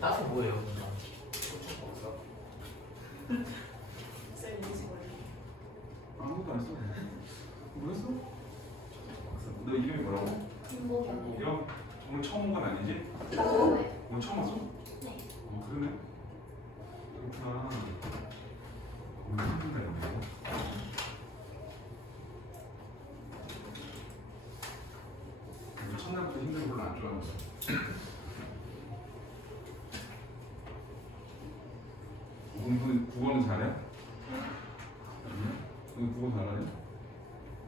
따서 뭐예요? 쌤 인식 원리. 아무것도 안 했어. 뭐 했어? 너 이름이 뭐라고? 김보경? 오늘 처음 온 건 아니지? 네. 오늘 처음 왔어? 네. 그러네. 그렇구나. 오늘 힘들네. 첫날부터 힘든 걸로 안 좋아하는 거야. 공부 국어는 잘해? 응? 국어 잘하네?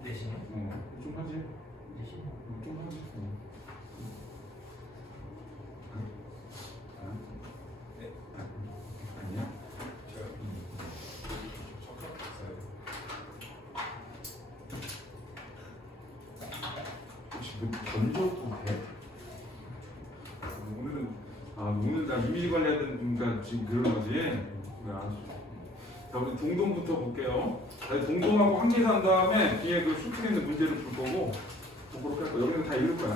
내신이요? 좀 하지. 내신? 좀 하지. 아니야? 제가 적합 있어요. 혹시 뭐 던져도 돼? 오늘 나 이미지 관리하는 그러니까 지금 그런 거지. 그래 알았어. 자 우리 동동부터 볼게요. 동동하고 한계산 다음에 뒤에 그 수특에 있는 문제를 볼 거고 그렇게 할 거야. 여기는 다 읽을 거야.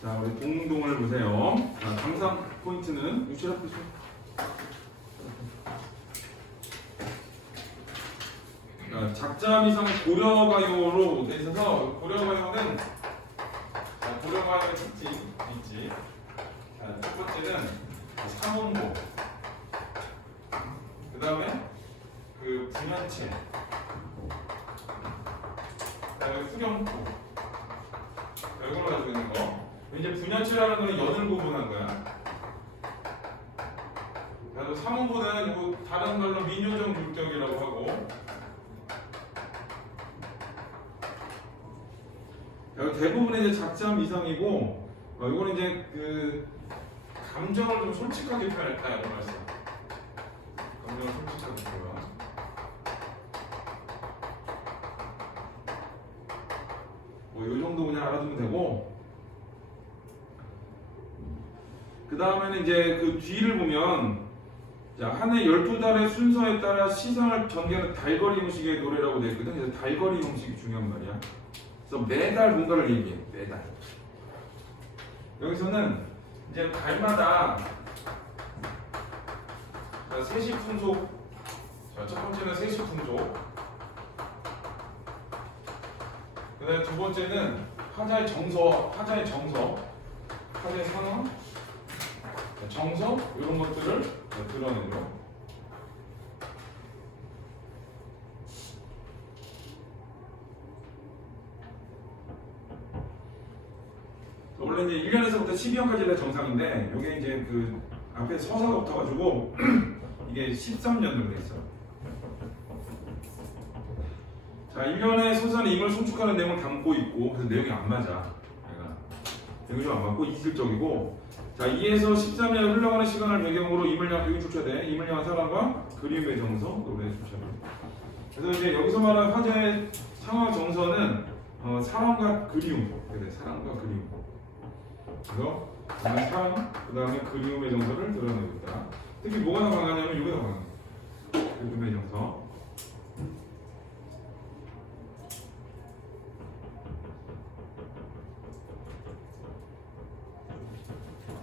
자 우리 동동을 보세요. 자, 강상 포인트는 유치라 표시. 작자 미상 고려바이오로 돼 있어서 고려바이오는 고려바이오의 특징이 있지. 첫 번째는 삼원고, 그 다음에 그 분연체, 그 다음에 후렴구 이걸 가지고 있는 거. 이제 분연체라는 거는 연을 구분한 거야. 그래서 삼원고는 뭐 다른 말로 민요정 율격이라고 하고. 대부분의 이제 작자 미상이고, 이거는 이제 그 감정을 좀 솔직하게 표현했다 이런 말씀. 감정을 솔직하게 표현. 이 정도 그냥 알아두면 되고, 그 다음에는 이제 그 뒤를 보면, 자, 한 해 12달의 순서에 따라 시상을 전개하는 달거리 형식의 노래라고 되어 있거든. 그래서 달거리 형식이 중요한 말이야. 그래서 매달 뭔가를 얘기해. 매달. 여기서는 이제 달마다 세시풍속. 자, 첫 번째는 세시풍속. 그다음에 두 번째는 화자의 정서, 화자의 상황, 정서 이런 것들을 드러내는 거. 원래 이제 1년에서부터 12년까지가 정상인데 이게 이제 그 앞에 서사가 붙어가지고 이게 13년으로 돼 있어. 자, 1년의 서사는 임을 송축하는 내용을 담고 있고 그래서 내용이 안 맞아. 내용이 좀 안 맞고 이질적이고. 자, 2에서 13년 흘러가는 시간을 배경으로 임을 향한 여기 조차돼. 임을 향한 사랑과 그리움의 정서 노래에 조차돼. 그래서 이제 여기서 말하는 화제의 상황 정서는 사랑과 그리움. 그래, 사랑과 그리움. 그래서 사랑, 그 다음에 그리움의 정서를 드러내고 있다. 특히 뭐가 더 강하냐면 이게 더 강해. 그리움의 정서.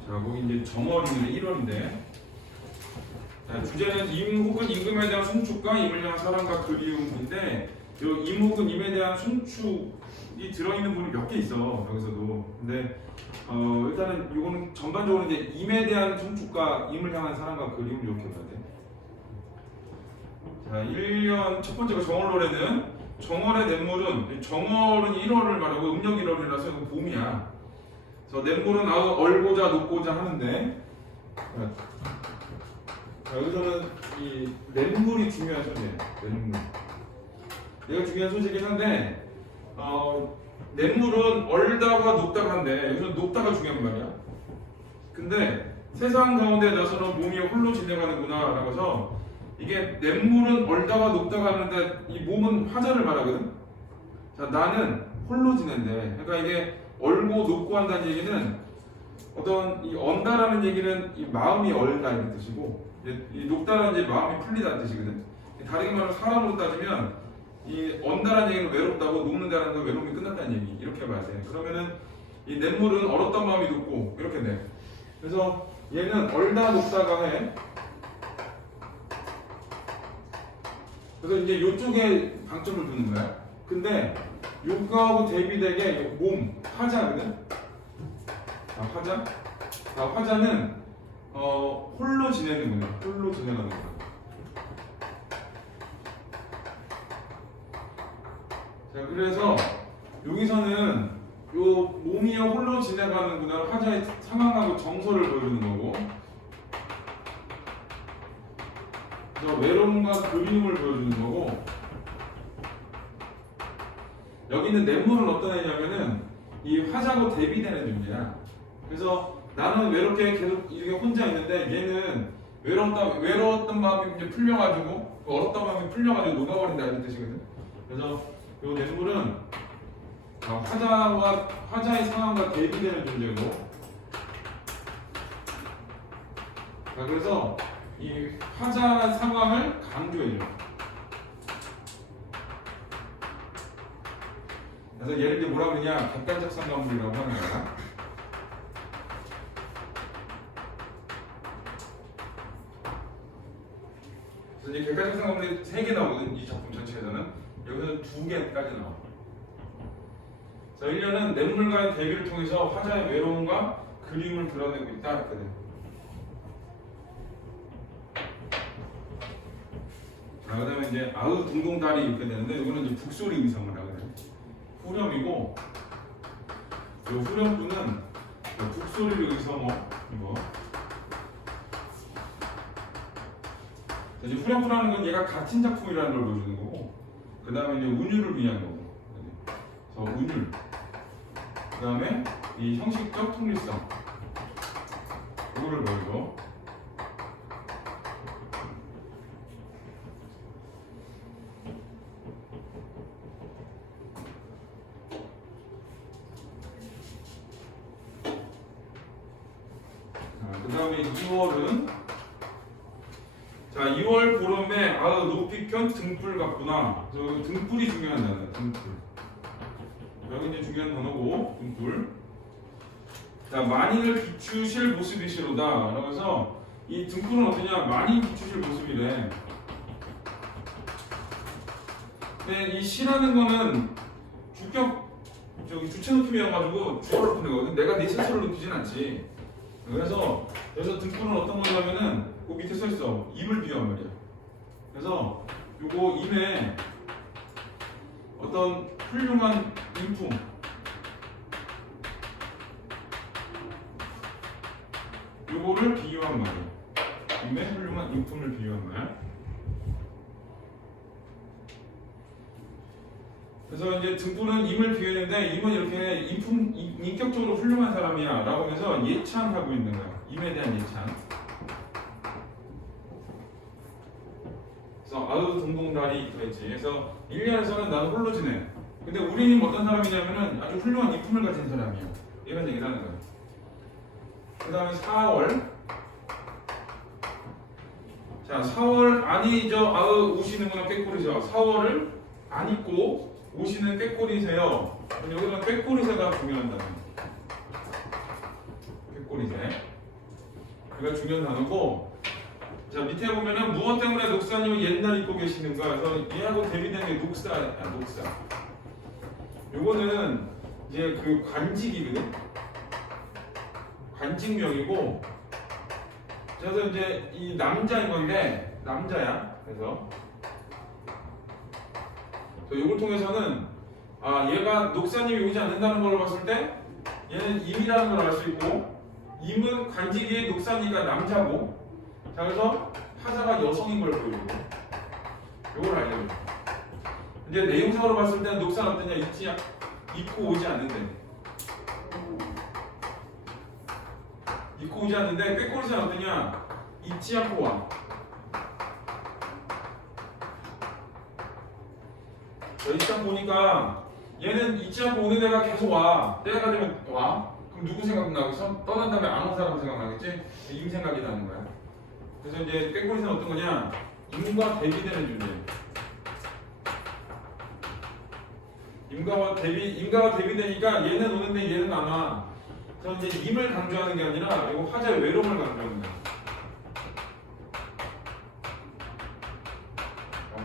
자, 거기 이제 정월이면 1월인데. 자, 주제는 임 혹은 임금에 대한 송축과 임을 향한 사랑과 그리움인데, 임 혹은 임에 대한 송축이 들어있는 부분이 몇 개 있어, 여기서도. 근데 일단은 이거는 전반적으로 이제 임에 대한 송축과 임을 향한 사랑과 그리움을 이렇게 봐야 돼. 자, 1년 첫 번째가 정월 노래는 정월의 냇물은 정월은 1월을 말하고 음력 1월이라서 이거 봄이야. 그래서 냇물은 얼고자 녹고자 하는데, 자, 여기서는 이 냇물이 중요한 소재예요. 냇물. 얘가 중요한 소재긴 한데, 냇물은 얼다가 녹다가 한데 여기서 녹다가 중요한 말이야. 근데 세상 가운데 나서는 몸이 홀로 지내가는구나 라고 해서 이게 냇물은 얼다가 녹다가 하는데 이 몸은 화자를 말하거든. 자, 나는 홀로 지낸대. 그러니까 이게 얼고 녹고 한다는 얘기는 어떤 이 언다라는 얘기는 이 마음이 얼다 이런 뜻이고 이 녹다라는 이제 마음이 풀리다는 뜻이거든. 다르게 말하면 사람으로 따지면 이 언다라는 얘기는 외롭다고 녹는다는 건 외로움이 끝났다는 얘기 이렇게 봐야 돼. 그러면은 이 냇물은 얼었던 마음이 녹고 이렇게 돼. 그래서 얘는 얼다 녹다가 해. 그래서 이제 이쪽에 방점을 두는 거야. 근데 요거하고 대비되게 몸 화자거든. 화자. 화자는 홀로 지내는 거야. 홀로 지내가는 거야. 자, 그래서 여기서는 요 몸이여 홀로 지내가는 구나 화자의 상황하고 정서를 보여주는 거고, 그래서 외로움과 그리움을 보여주는 거고, 여기는 냇물은 어떤 애냐면은 이 화자하고 대비되는 존재야. 그래서 나는 외롭게 계속 이렇게 혼자 있는데 얘는 외로웠던 마음이 이제 풀려가지고 얼었던 마음이 풀려가지고 녹아버린다 이런 뜻이거든. 그래서 이 냇물은 화자의 상황과 대비되는 존재고, 그래서 이 화자의 상황을 강조해줘. 그래서 얘를 이제 뭐라 그러냐, 객관적 상관물이라고 하는 거야. 그래서 이제 객관적 상관물이 3개 나오거든, 이 작품 전체에서는. 여기서는 2개까지 나와. 자, 1년은 냇물과의 대비를 통해서 화자의 외로움과 그리움을 드러내고 있다 했거든. 그 다음에 이제 아으 둥둥다리 이렇게 되는데, 이거는 이제 북소리 의성을 하거든. 후렴이고, 이 후렴부는 북소리를 의성어 이거. 이제 후렴부라는 건 얘가 같은 작품이라는 걸 보여주는 거고, 그 다음에 이제 운율을 위한 거고. 그래서 운율. 그 다음에 이 형식적 통일성. 이거를 보여줘. 그 다음에 2월은, 자, 2월 보름에 높이 켠 등불 같구나. 저 등불이 중요한 단어야. 등불. 여기 이제 중요한 단어고, 등불. 자, 만인을 비추실 모습이시로다. 그래서 이 등불은 어떠냐? 만인 비추실 모습이래. 근데 이 시라는 거는 주체 느낌이어가지고 주어를 푸는 거거든. 내가 내 스스로를 느끼진 않지. 그래서 등불은 어떤 거냐면은 그 밑에 써 있어. 임을 비유한 말이야. 그래서 요거 임에 어떤 훌륭한 인품, 요거를 비유한 말이야. 임에 훌륭한 인품을 비유한 말. 그래서 이제 등불은 임을 비유했는데, 임은 이렇게 인격적으로 훌륭한 사람이야 라고 하면서 예찬하고 있는 거야. 임에 대한 예찬. 그래서 아으 동동다리 있지. 그래서 1년에서는 나는 홀로 지내. 근데 우리는 어떤 사람이냐면은 아주 훌륭한 인품을 가진 사람이야. 이런 얘기를 하는 거야. 그 다음에 4월. 자, 4월 안이 오시는구나 꾀꼬리세요. 4월을 안 입고 오시는 꾀꼬리세요. 여기는 꾀꼬리세가 중요한 단어. 꾀꼬리세. 이거 중요한 단어고. 자, 밑에 보면은 무엇 때문에 녹사님을 옛날 입고 계시는가. 그래서 얘하고 대비되는 게 녹사야, 녹사. 요거는 이제 그 관직이거든. 관직명이고. 그래서 이제 이 남자인 건데, 남자야. 그래서 이걸 통해서는 얘가 녹사님이 오지 않는다는 걸 봤을 때 얘는 임이라는 걸 알 수 있고, 임은 관직이 녹사니까 남자고, 자, 그래서 화자가 여성인 걸 보여주고, 이걸 알려줘. 이제 내용상으로 봤을 때는 녹사는 어떠냐? 입고 오지 않는데, 입고 오지 않는데 꾀꼬리새는 어떠냐? 입지 않고 와. 입지 않고 오니까 얘는 잊지 않고 오는 애가 계속 와. 때가 되면 와. 그럼 누구 생각나겠어? 떠난 다음에 안 온 사람 생각나겠지? 임 생각이 나는 거야. 그래서 이제 꾀꼬리새는 어떤 거냐? 임과 대비되는 존재. 임가와 대비되니까 얘는 오는데 얘는 안 와. 그래서 이제 임을 강조하는 게 아니라 이거 화자의 외로움을 강조하는 거야.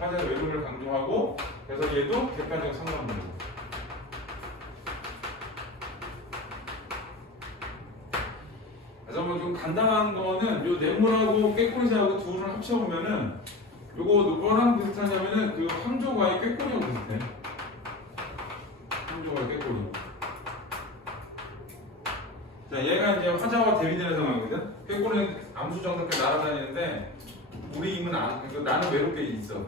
화자의 외로움을 강조하고 그래서 얘도 객관적 상관합니다. 그래서 뭐 좀 간단한 거는 요 냇물하고 꾀꼬리새하고 둘을 합쳐보면은 요거 뭐랑 비슷하냐면은 그 함조과의 꾀꼬리하고 비슷해. 함조과의 꾀꼬리. 자, 얘가 이제 화자와 대비되는 상황이거든. 꾀꼬리는 암수정답게 날아다니는데 우리 임은 나는 외롭게 있어.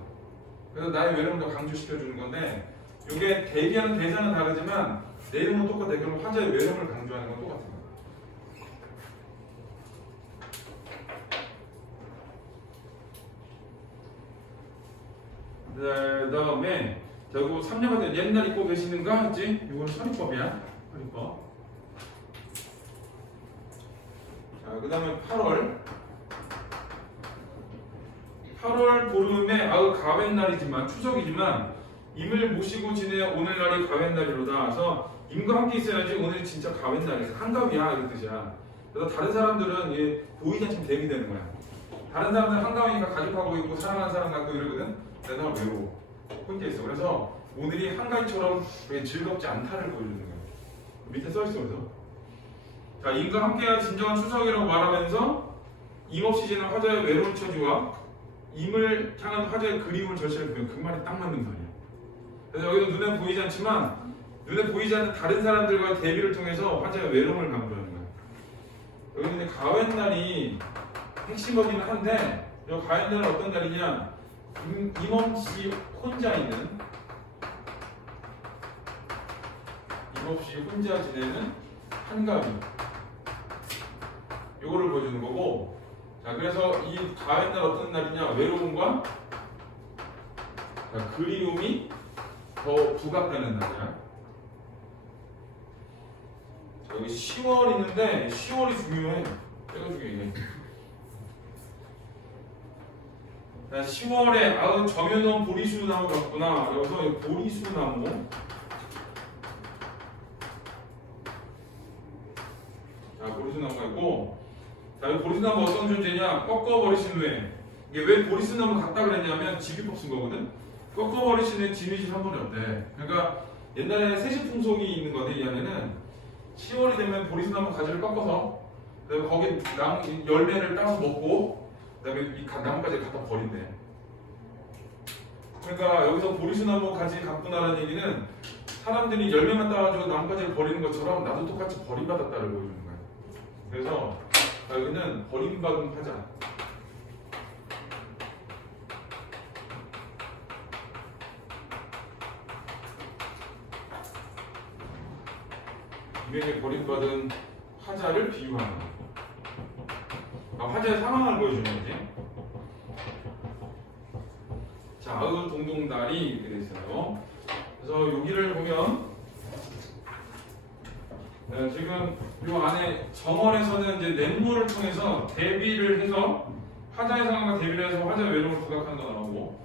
그래서 나의 외로움을 강조시켜 주는 건데 이게 대비하는 대상은 다르지만 내용은 똑같아. 그럼 화자의 외로움을 강조하는 건 똑같은 거야. 그 다음에 자, 이거 3년간 옛날 입고 계시는가 했지? 이거는 선입법이야. 선입법. 자, 그 다음에 8월 보름에 가웬날이지만 추석이지만 임을 모시고 지내 오늘날이 가웬날이로다. 그래서 임과 함께 있어야지 오늘이 진짜 가웬날이야. 한갑이야 이런 뜻이야. 그래서 다른 사람들은 얘 보이지 않지만 대비되는 거야. 다른 사람들은 한가위니까 가족하고 있고 사랑하는 사람 갖고 이러거든. 내가 외로워. 혼자 있어. 그래서 오늘이 한가위처럼 즐겁지 않다를 보여주는 거야. 밑에 써있어. 그래서 자, 임과 함께야 진정한 추석이라고 말하면서 임 없이 지는 화자의 외로운 처지와 임을 향한 화자의 그리움을 절실하게 보면 그 말이 딱 맞는 말이야. 그래서 여기도 눈에 보이지 않지만 눈에 보이지 않는 다른 사람들과의 대비를 통해서 화자의 외로움을 강조하는 거야. 여기는 이제 가웬날이 핵심어기는 한데 이 가웬날은 어떤 날이냐? 임 없이 혼자 있는 임 없이 혼자 지내는 한가위 요거를 보여주는 거고 자 그래서 이 가웬날 어떤 날이냐 외로움과 자, 그리움이 더 부각되는 날이야. 자, 여기 10월 있는데 10월이 중요해. 얘가 중요해. 자, 10월에 정연원 보리수 나무 같구나. 여기서 보리수 나무 자 보리수 나무가 있고 자, 이 보리수나무 어떤 존재냐? 꺾어버리신 후에 이게 왜 보리수나무 같다 그랬냐면 집이법 쓴 거거든? 꺾어버리신 후에 지미지 3분이 없대. 그러니까 옛날에는 세시풍속이 있는 건데 이 안에는 10월이 되면 보리수나무 가지를 꺾어서 그다음에 거기 나무 열매를 따서 먹고 그다음에 이 나무가지를 갖다 버린대. 그러니까 여기서 보리수나무 가지 갖구나라는 얘기는 사람들이 열매만 따가지고 나무가지를 버리는 것처럼 나도 똑같이 버림받았다를 보여주는 거야. 그래서 여기는 버림받은 화자. 임에게 버림받은 화자를 비유하는 화자의 상황을 보여주는 거지. 자, 동동달이 이렇게 돼 있어요. 그래서 여기를 보면 지금 이 안에 정월에서는 이제 냇물을 통해서 대비를 해서 화자의 상황과 대비를 해서 화자의 외로움을 부각하는 거 나오고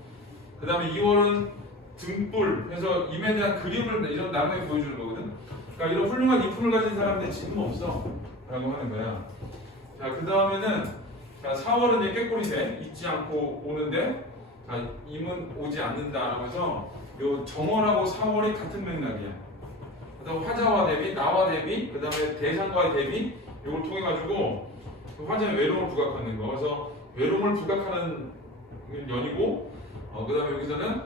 그 다음에 2월은 등불 해서 임에 대한 그림을 이런 나무에 보여주는 거거든. 그러니까 이런 훌륭한 이품을 가진 사람들이 지금 없어 라고 하는 거야. 자, 그 다음에는 자, 4월은 이제 꾀꼬리새 잊지 않고 오는데 자, 임은 오지 않는다라고 해서 요 정월하고 4월이 같은 맥락이야. 그다음 화자와 대비, 나와 대비, 그 다음에 대상과의 대비 이걸 통해 가지고 화자의 외로움을 부각하는 거. 그래서 외로움을 부각하는 연이고, 그 다음에 여기서는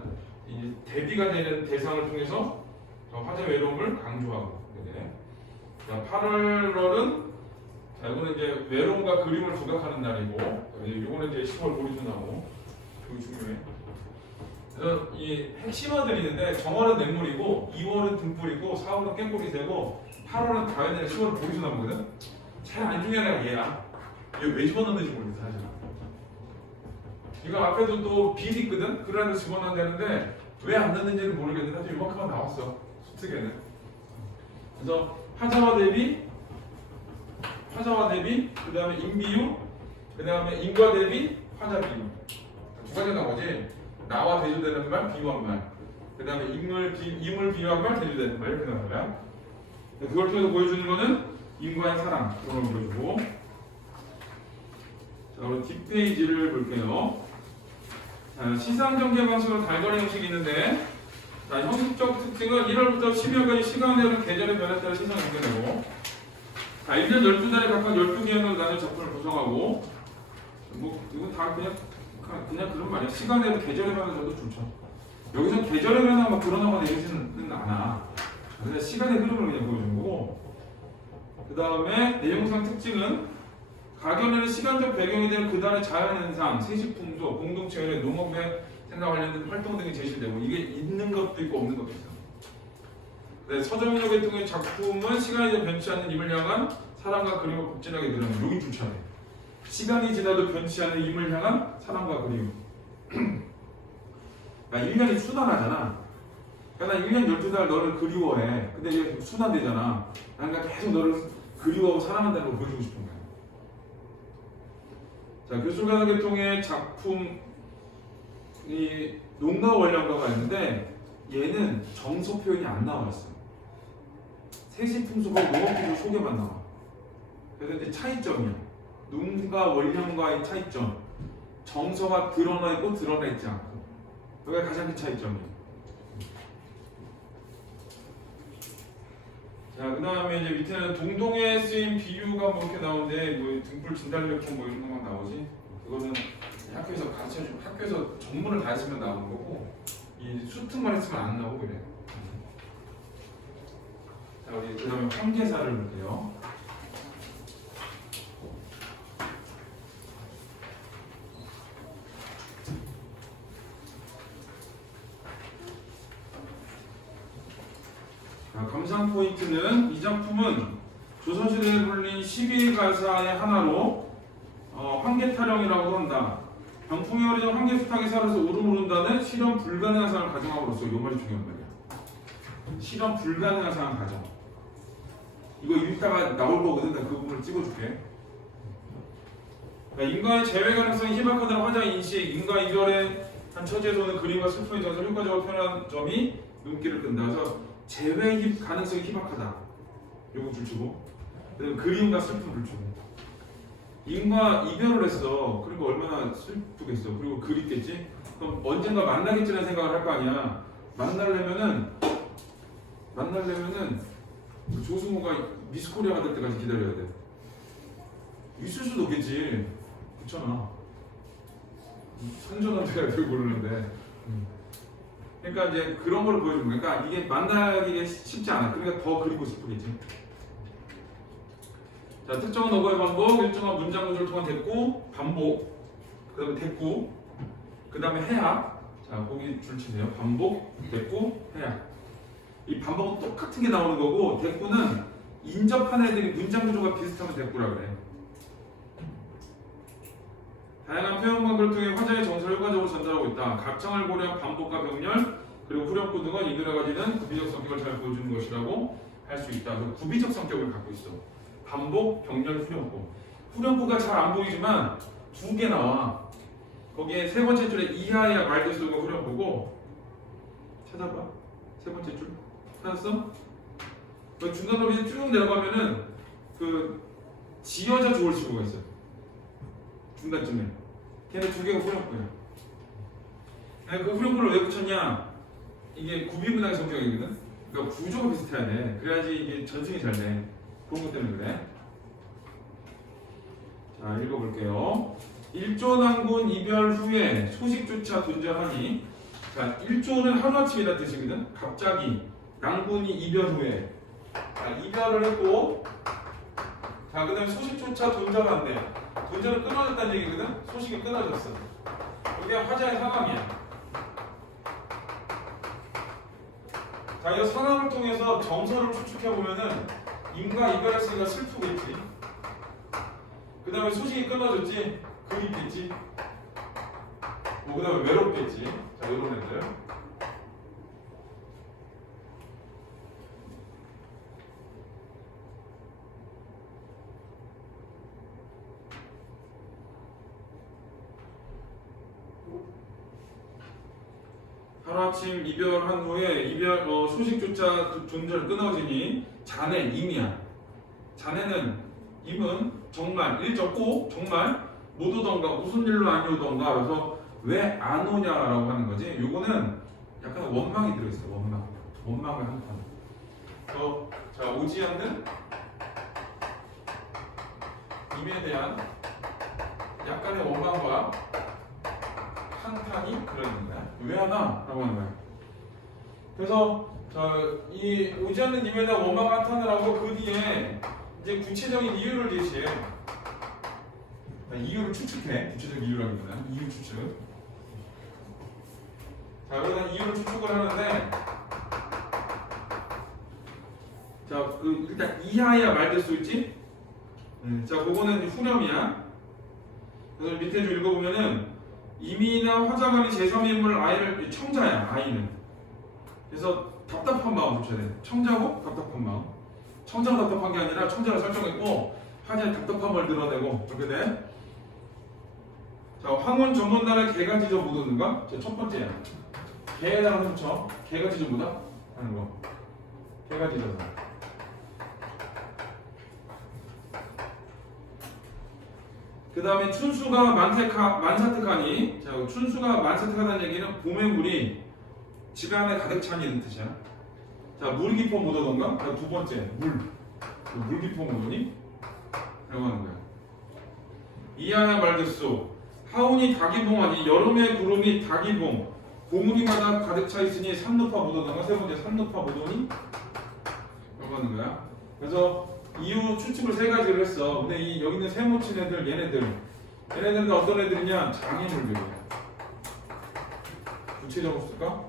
이 대비가 되는 대상을 통해서 화자의 외로움을 강조하고. 자, 8월은 자, 이거는 이제 외로움과 그림을 부각하는 날이고, 이거는 이제 10월 보리수나무. 이거 중요해. 그래서 이 핵심어들이 있는데 정월은 냇물이고 2월은 등불이고 4월은 꾀꼬리새고 8월은 가웬날 10월은 보리수나무거든. 제일 안 중요한 애가 얘야. 얘 왜 집어넣는지 모르겠어 사실. 이거 앞에도 또 빌이 있거든. 그 안에 집어넣는다는데 왜 안 넣는지는 모르겠는데 사실 이만큼만 나왔어 수특에는. 그래서 화자와 대비, 그 다음에 임비유, 그 다음에 임과 대비, 화자 비유. 두 가지 나오지. 나와 대조되는 말, 비유한 말. 그 다음에 임을 비유한 대조되는 거 이렇게 나온 거야. 그걸 통해서 보여주는 거는 인과의 사랑 그런 걸 보여주고. 자, 그럼 뒷페이지를 볼게요. 자, 시상정계 방식으로 달거리 형식이 있는데, 자, 형식적 특징은 1월부터 12월까지 시간대는 계절의 변화에 따라 시상 연계되고, 자, 1년 12달에 각각 12개월로 나눈 작품을 구성하고, 뭐 이건 다 그냥 그런 말이야. 시간대로 계절의 변화도 좋죠. 여기서 계절의 변화 막 드러나거나 이러지는 않아. 그냥 시간의 흐름을 그냥 보여주는 거고. 그 다음에 내용상 특징은 가견에는 시간적 배경이 되는 그달의 자연현상, 세시풍소, 공동체의 농업의 생각 관련된 활동 등이 제시되고 이게 있는 것도 있고 없는 것도 있어. 네, 서정역의 통해 작품은 시간이 변치 않는 임을 향한 사랑과 그리움을 극진하게 드러내는 여기 좋잖아. 시간이 지나도 변치 않는 임을 향한 사랑과 그리움. 그러니까 1년이 순환하잖아. 그러니까 1년 12달 너를 그리워해. 근데 이게 순환되잖아. 그러니까 계속 너를 그리워하고 사랑한다는 걸 보여주고 싶은 거야. 자, 교술가의 통해 작품 이 농가 원령가가 있는데 얘는 정서 표현이 안 나와 있어. 세시풍소가 농업기술 소개만 나와. 그래서 이제 차이점이야. 농가 원령과의 차이점. 정서가 드러나 있고 드러나 있지 않고. 여기가 가장 큰 차이점이야. 자, 그 다음에 이제 밑에는 동동에 쓰인 비유가 뭐 이렇게 나오는데 뭐 등불 진달래통 뭐 이런 것만 나오지. 그거는 학교에서 가르쳐주고 학교에서 전문을 다 했으면 나오는 거고 이 수특만 했으면 안 나오고 그래. 자, 우리 그 다음에 황제사를 볼게요. 감상 포인트는 이 작품은 조선시대에 불린 12 가사의 하나로 황계타령이라고 한다. 병풍이 어린 황계 수탉이 살아서 오르모른다는 실현 불가능한 상황을 가정함으로써 이 말이 중요한 말이야. 실현 불가능한 상황 가정. 이거 읽다가 나올 거거든. 내가 그 부분을 찍어줄게. 그러니까 인간의 재회 가능성이 희박하다는 화자의 인식, 인과 이별의 한 처지에서는 그림과 슬픔의 전설 효과적으로 표현한 점이 눈길을 끈다. 그래서 재회 가능성이 희박하다. 요거 줄치고. 그다음에 그림과 슬픔을 주고. 인과 이별을 했어. 그러니까 얼마나 슬프겠어. 그리고 그립겠지. 그럼 언젠가 만나겠지라는 생각을 할 거 아니야. 만나려면은 조승우가 미스코리아 받을 때까지 기다려야 돼. 있을 수도 없겠지. 그렇잖아. 선전함대가 잘 모르는데. 그러니까 이제 그런 걸 보여주는 거야. 그러니까 이게 만나기가 쉽지 않아. 그러니까 더 그리고 싶겠지. 자, 특정한 어거의 반복, 일정한 문장 구조를 통한 대꾸, 반복, 그 다음에 대꾸, 그 다음에 해약. 자, 거기 줄치세요. 반복, 대꾸, 해약. 이 반복은 똑같은 게 나오는 거고, 대꾸는 인접한 애들이 문장 구조가 비슷하면 대꾸라 그래. 다양한 표현 방법을 통해 화자의 정서를 효과적으로 전달하고 있다. 각성을 고려한 반복과 병렬, 그리고 후렴구 등은 이들에 가지는 구비적 성격을 잘 보여주는 것이라고 할 수 있다. 그 구비적 성격을 갖고 있어. 반복, 병렬, 후렴구. 후렴구가 잘 안 보이지만 두 개 나와. 거기에 세 번째 줄에 이하야 말대수가 후렴구고. 찾아봐. 세 번째 줄. 찾았어? 그 중간으로 이제 쭉 내려가면은 그 지어자 좋을 시구가 있어. 중간쯤에. 걔네 두 개가 후렴구야. 그 후렴구를 왜 붙였냐? 이게 구비문학의 성격이거든. 그러니까 구조가 비슷해야 돼. 그래야지 이게 전승이 잘 돼. 그런 것 때문에 그래. 자, 읽어볼게요. 일조난군 이별 후에 소식조차 존재하니. 자, 일조는 하루아침이라는 뜻이거든. 갑자기. 난군이 이별 후에. 자, 이별을 했고. 자, 그 다음에 소식조차 존재한대. 존재는 끊어졌다는 얘기거든. 소식이 끊어졌어. 이게 화자의 상황이야. 자, 이 상황을 통해서 정서를 추측해보면은 인과 이별했으니까 슬프겠지. 그 다음에 소식이 끊어졌지. 그립겠지. 뭐, 그 다음에 외롭겠지. 자, 이런 애들. 하루아침 이별한 후에 이별 소식조차 존재를 끊어지니 자네 임이야. 자네는 임은 정말 일적 꼭 정말 못 오던가 무슨 일로 안 오던가 그래서 왜 안 오냐라고 하는 거지. 요거는 약간 원망이 들어있어요. 원망을 한 판. 자 오지 않는 임에 대한 약간의 원망과 한탄이 들어있는 거야. 왜 하나? 라고 하는 거야. 그래서 이 오지 않는 임에 대한 원망 한탄을 하고 그 뒤에 이제 구체적인 이유를 제시해. 이유를 추측해. 구체적 이유라기보다는 이유 추측. 자, 여기다 이유를 추측을 하는데, 자, 일단 이하야 말 될 수 있지? 자, 그거는 후렴이야. 그래서 밑에 좀 읽어보면은 임이나 화자간이 제3인물 아이를 청자야. 아이는. 그래서 답답한 마음 붙여야 돼. 청자고 답답한 마음. 청자가 답답한 게 아니라 청자를 설정했고 화자의 답답함을 드러내고 그렇게 돼. 자, 황혼 전문날에 개가 찢어 묻었는가? 첫 번째야. 개에다가 붙여. 개가 찢어 묻어? 하는 거. 개가 찢어서. 그 다음에 춘수가 만사택하니. 자, 춘수가 만사택하다는 얘기는 봄의 물이 집 안에 가득 차니 이런 뜻이야. 자, 물 깊어 묻어던가? 자, 두 번째, 물 깊어 묻으니? 라고 하는 거야. 이하야 말됐소. 하온이 닭이봉하니 여름의 구름이 닭이봉. 고무리마다 가득 차 있으니 산루파 묻어던가? 세 번째, 산루파 묻으니? 라고 하는 거야. 그래서 이유 추측을 세 가지를 했어. 근데 여기 있는 세모친 애들, 얘네들은 어떤 애들이냐? 장애물들이야. 구체적으로 쓸까?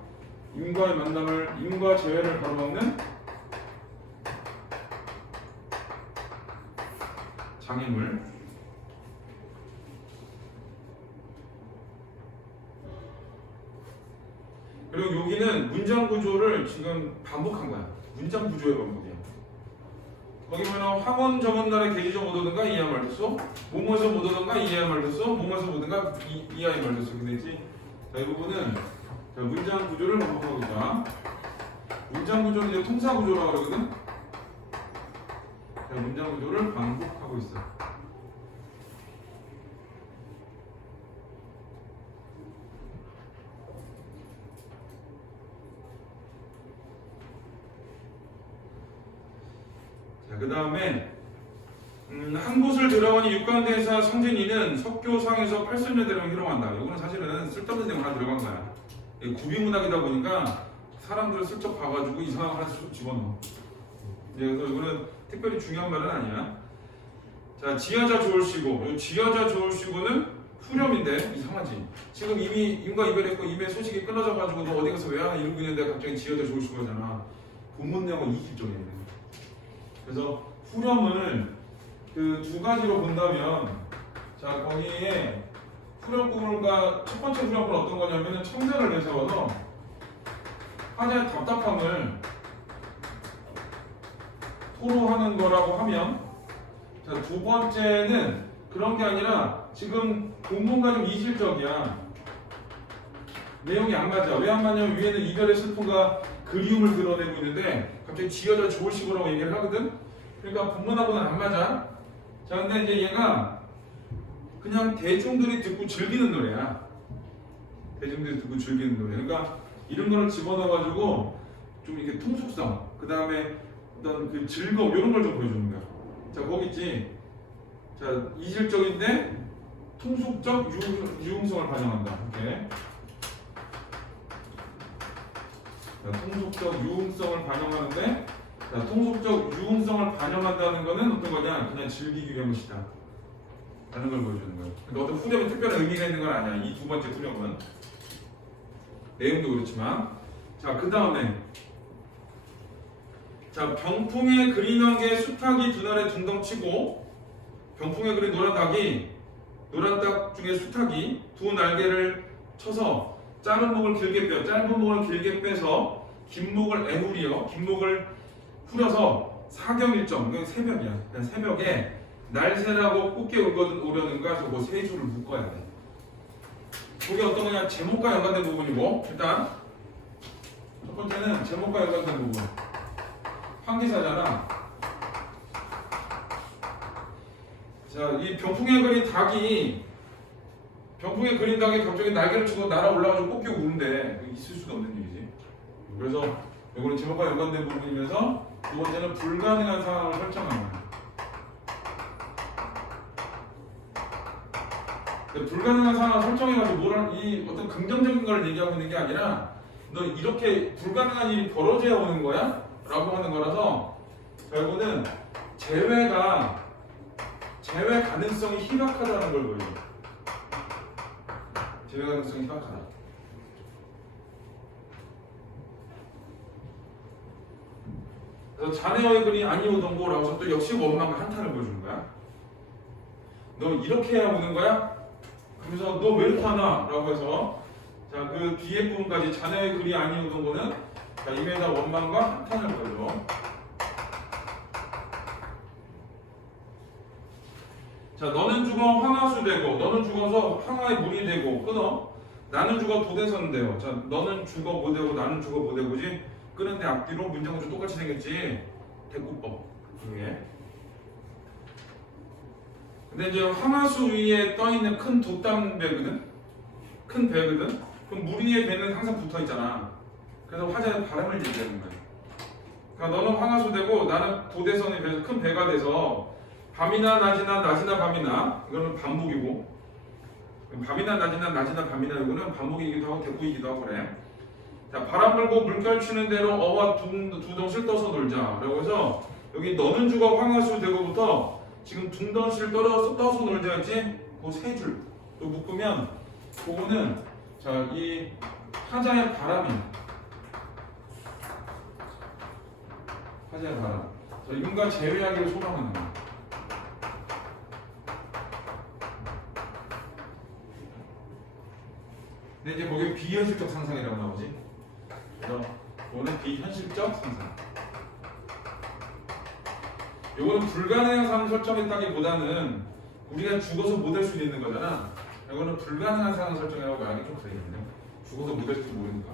임과의 만남을, 임과 재회를 가로막는 장애물. 그리고 여기는 문장 구조를 지금 반복한 거야. 문장 구조의 반복이야. 거기 보면 황혼 저먼날에 개지저 못 오든가 이하야 말됐소. 뭐뭐에서 못 오든가 이하야 말됐소. 뭐뭐에서 못 오든가 이하야 말됐소. 이렇게 되지. 자, 이 부분은 자, 문장 구조를 반복하고 있다. 문장 구조는 이제 통사 구조라고 그러거든. 자, 문장 구조를 반복하고 있어. 자, 그 다음에 한 곳을 들어가니 육관대사 성진이는 석교상에서 80년대로 희롱한다. 이거는 사실은 쓸데없는 내용 하나 들어간 거야. 구비문학이다 보니까 사람들을 슬쩍 봐가지고 이상한 거 하나씩 집어넣어. 그래서 이거는 특별히 중요한 말은 아니야. 자, 지하자 좋을시고, 지하자 좋을시고는 후렴인데 이상하지. 지금 이미 임과 이별했고 임의 소식이 끊어져가지고 너 어디 가서 왜 하나 이러고 있는데 갑자기 지하자 좋을시고 하잖아. 본문 내용은 이질적이야. 그래서 후렴을 그 두 가지로 본다면, 자, 거기에 후렴구가 첫 번째 후렴구는 어떤 거냐면은 청자를 내세워서 화자의 답답함을 토로하는 거라고 하면, 자, 두 번째는 그런 게 아니라 지금 본문과 좀 이질적이야. 내용이 안 맞아. 왜 안 맞냐면 위에는 이별의 슬픔과 그리움을 드러내고 있는데 갑자기 지어져 좋으시고라고 얘기를 하거든. 그러니까 본문하고는 안 맞아. 자, 근데 이제 얘가 그냥 대중들이 듣고 즐기는 노래야. 대중들이 듣고 즐기는 노래. 그러니까 이런 거를 집어넣어가지고 좀 이렇게 통속성, 그 다음에 어떤 그 즐거움 이런 걸 좀 보여주는 거야. 자, 거기 있지. 자, 이질적인데 통속적 유흥성을 반영한다. 이렇게. 자, 통속적 유흥성을 반영하는데, 자, 통속적 유흥성을 반영한다는 거는 어떤 거냐? 그냥 즐기기 위한 것이다. 라는 걸 보여주는 거예요. 근데 어떤 후렴에 특별한 의미가 있는 건 아니야. 이 두 번째 후렴은. 내용도 그렇지만. 자, 그 다음에. 자, 병풍에 그린 한개 수탉이 두 날에 둥덩 치고, 병풍에 그린 노란 닭이, 노란 닭 중에 수탉이 두 날개를 쳐서 짧은 목을 길게 빼서 긴 목을 애후리어, 긴 목을 후려서 사경일정, 이건 새벽이야. 그냥 새벽에 날새라고 꽃게 오려는가 해서 그 세 줄을 묶어야 돼. 그게 어떤 거냐? 제목과 연관된 부분이고, 일단 첫 번째는 제목과 연관된 부분. 환기사잖아. 자, 이 병풍에 그린 닭이 갑자기 날개를 치고 날아올라가지고 꽃피고 우는데 있을 수가 없는 일이지. 그래서 이거는 제목과 연관된 부분이면서 두 번째는 불가능한 상황을 설정하는 거야. 불가능한 상황을 설정해가지고 이 어떤 긍정적인 걸 얘기하고 있는 게 아니라 너 이렇게 불가능한 일이 벌어져야 오는 거야? 라고 하는 거라서 결국은 재회 가능성이 희박하다는 걸 보여줘. 재회 가능성이 희박하다. 그래서 자네의 글이 아니오던 거라고 또 역시 원망과 한탄을 보여주는 거야. 너 이렇게 해야 오는 거야? 그래서 너 왜 이렇게 하나? 라고 해서 자, 그 뒤에 부분까지 자네의 글이 아니오던 거는 자, 임에다 원망과 한탄을 보여줘. 자, 너는 죽어 황하수 되고 너는 죽어서 황하의 물이 되고 끊어. 나는 죽어 도대선 되어. 자, 너는 죽어 못 되고 나는 죽어 못 되고지. 끄는데 앞뒤로 문장은 좀 똑같이 생겼지. 대꾸법 중에. 근데 이제 황하수 위에 떠 있는 큰 돛담배거든. 큰 배거든. 그럼 물 위에 배는 항상 붙어 있잖아. 그래서 화자의 바람을 얘기하는 거야. 그러니까 너는 황하수 되고 나는 도대선이 돼서 큰 배가 돼서 밤이나 낮이나 낮이나 밤이나 이거는 반복이고 밤이나 낮이나 낮이나 밤이나 이거는 반복이기도 하고 대꾸이기도 하고 그래. 자, 바람 불고 물결 치는 대로 어와 두덩실 떠서 놀자. 라고 해서 여기 너는 죽어 황하수 되고부터 지금 둥덩실 떠서 놀자 했지? 그 세 줄 또 묶으면 그거는 자, 이 화자의 바람이 화자의 바람. 자, 윤과 제외하기를 소망하는 거야. 근데 이제 거기 비현실적 상상이라고 나오지. 그래서 이거는 비현실적 상상. 이거는 불가능한 상황 설정했다기보다는 우리가 죽어서 못 할 수 있는 거잖아. 이거는 불가능한 상황 설정이라고 말하기 좀 그래요. 죽어서 못 할지도 모르니까.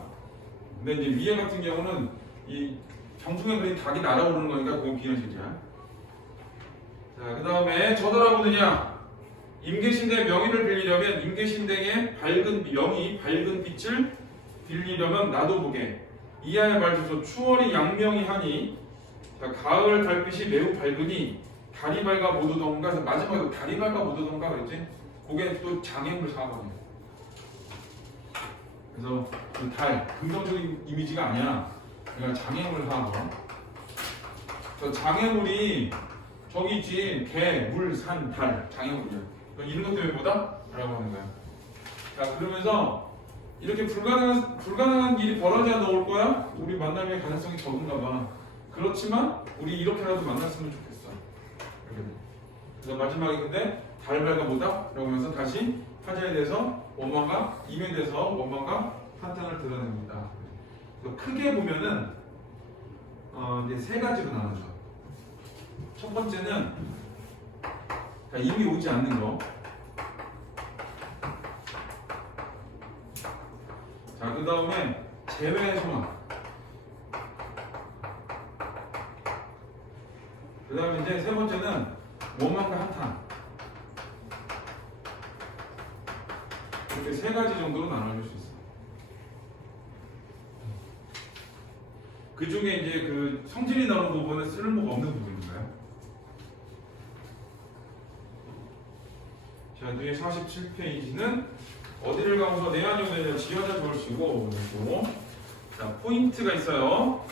근데 이제 위에 같은 경우는 이 정중에 그린 닭이 날아오르는 거니까 그건 비현실이야. 자, 그 다음에 저더라보느냐. 임계신대 명의를 빌리려면 임계신대의 명의 밝은 빛을 빌리려면 나도 보게. 이하의 말투서 추월이 양명이 하니 자, 가을 달빛이 매우 밝으니 달이 밝아 못 오던가. 그래서 마지막에 달이 밝아 못 오던가 그랬지? 그게 또 장애물 사과이에요. 그래서 그 달, 긍정적인 이미지가 아니야. 그러니까 장애물 사과. 저 장애물이 저기 있지. 개, 물, 산, 달, 장애물이야. 이런 것 때문에 뭐다? 라고 하는 거야. 자, 그러면서 이렇게 불가능한 일이 벌어져야 나올 거야? 우리 만남의 가능성이 적은가 봐. 그렇지만 우리 이렇게라도 만났으면 좋겠어. 그래서 마지막에 근데 달 밝아 보다? 라고 하면서 다시 화자에 대해서 원망과 임에 대해서 원망과 한탄을 드러냅니다. 그래서 크게 보면은 이제 세 가지로 나눠져. 첫 번째는 자, 임이 오지 않는 거. 자, 그 다음에 재회 소망. 그 다음에 이제 세 번째는 원망과 한탄. 이렇게 세 가지 정도로 나눠줄 수 있어. 그 중에 이제 그 성질이 나오는 부분은 쓸모가 없는 부분인가요? 자, 뒤에 47페이지는 어디를 가면서 내안이 오느냐 지어자 좋으시고 그리고 자, 포인트가 있어요.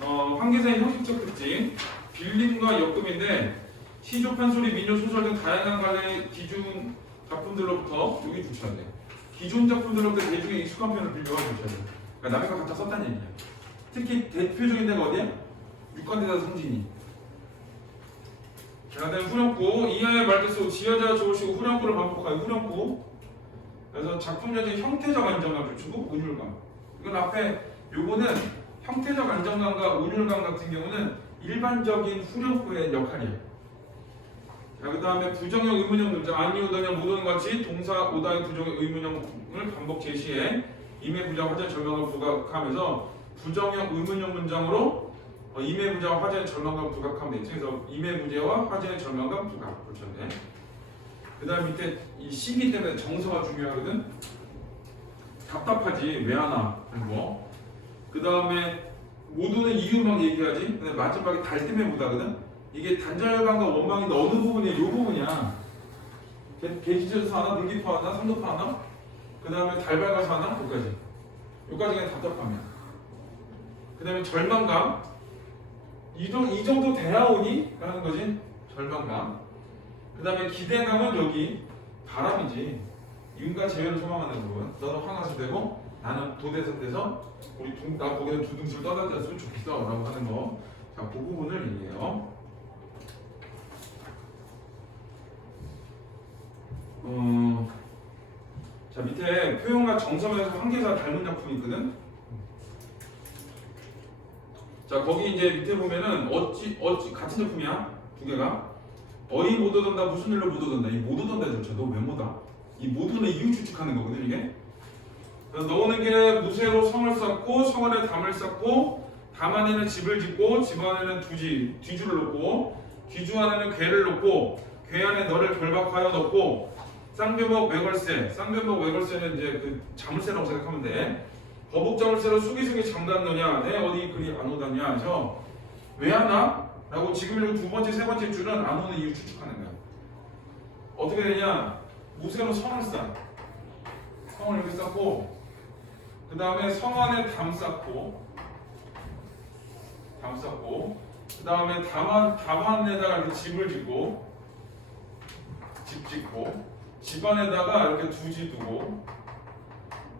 환기사의 형식적 특징, 빌림과 엮음인데 시조, 판소리, 민요, 소설 등 다양한 관례의 기준 작품들로부터 여기 붙여야 돼. 기존 작품들로부터 대중의 익숙한 표현을 빌려와 붙여야 돼. 그러니까 남의 거 갖다 썼다는 얘기야. 특히 대표적인 데가 어디야? 육관대사 성진이. 자, 그다음에 후렴구. 이하의 말뜻으로 지어자가 좋으시고 후렴구를 반복하여 후렴구. 그래서 작품 자체의 형태적 안정감을 주고 운율감. 이건 앞에 요거는 형태적 안정감과 운율감 같은 경우는 일반적인 후렴구의 역할이에요. 자, 그 다음에 부정형 의문형 문장 아니 오다냐 못 오는 같이 동사 오다의 부정형 의문형을 반복 제시해 임의 부정 화자 절망을 부각하면서 부정형 의문형 문장으로 임의 부재와 화재의 절망감 부각하면 되지. 그래서 임의 부재와 화재의 절망감 부각. 그렇죠. 네. 그 다음 밑에 이 시기 때문에 정서가 중요하거든. 답답하지. 왜 하나? 뭐. 그 다음에 모두는 이유만 얘기하지. 근데 마지막에 달 때문에 못하거든. 이게 단절감과 원망인데 어느 부분이 이 부분이야. 개지져서 하나, 물기파 하나, 삼도파 하나. 그 다음에 달 밝아서 하나. 여기까지. 여기까지가 답답함이야. 그 다음에 절망감. 이 정도 돼야 오니? 하는 거지. 절망감. 그 다음에 기대감은 여기 바람이지. 윤과 재회를 소망하는 부분. 너는 황하수 되고 나는 도대선 돼서 나 거기서 두둥실 떠다녔으면 좋겠어 라고 하는 거. 자, 그 부분을 얘기해요. 자, 밑에 표현과 정서면에서 한계사 닮은 작품이 있거든. 자, 거기 이제 밑에 보면은 어찌 같은 작품이야. 두 개가. 어이 못 얻었다 무슨 일로 못 얻었다. 이 못 얻었다 좋죠. 너 왜 못하? 이 모두는 이유 추측하는 거거든 이게. 너는 게 무쇠로 성을 쌓고 성 안에 담을 쌓고 담 안에는 집을 짓고 집 안에는 뒤주를 놓고 뒤주 안에는 궤를 놓고 궤 안에 너를 결박하여 넣고 쌍변목 외걸쇠 쌍변목 외걸쇠는 이제 그 자물쇠라고 생각하면 돼. 거북 자물쇠로 수기수기 잠갔느냐 내 어디 그리 안 오다냐 해서 왜 하나? 라고 지금 이렇게 두 번째 세 번째 줄은 안 오는 이유 추측하는 거야. 어떻게 되냐? 무쇠로 성을 쌓아. 성을 이렇게 쌓고 그 다음에 성 안에 담 쌓고 그 다음에 담 안에다가 이렇게 집을 짓고 집 짓고 집 안에다가 이렇게 두지 두고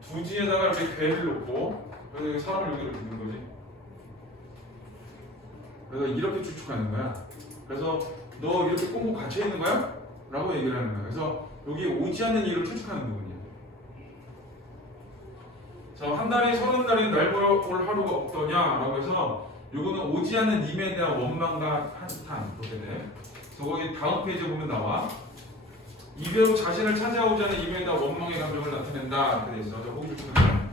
두지에다가 이렇게 궤를 놓고 그래서 여기 사람을 여기로 두는 거지. 그래서 이렇게 추측하는 거야. 그래서 너 이렇게 꽁꽁 갇혀 있는 거야? 라고 얘기를 하는 거야. 그래서 여기 오지 않는 이유를 추측하는 부분이야. 자, 한 달에 30달이 날 볼 하루가 없더냐? 라고 해서 요거는 오지 않는 님에 대한 원망과 한탄 그렇게 돼. 그래서 거기 다음 페이지에 보면 나와. 이별 후 자신을 찾아오지 않는 임에 대한 원망의 감정을 나타낸다. 이렇게 돼 있어. 자, 보기 좋습니다.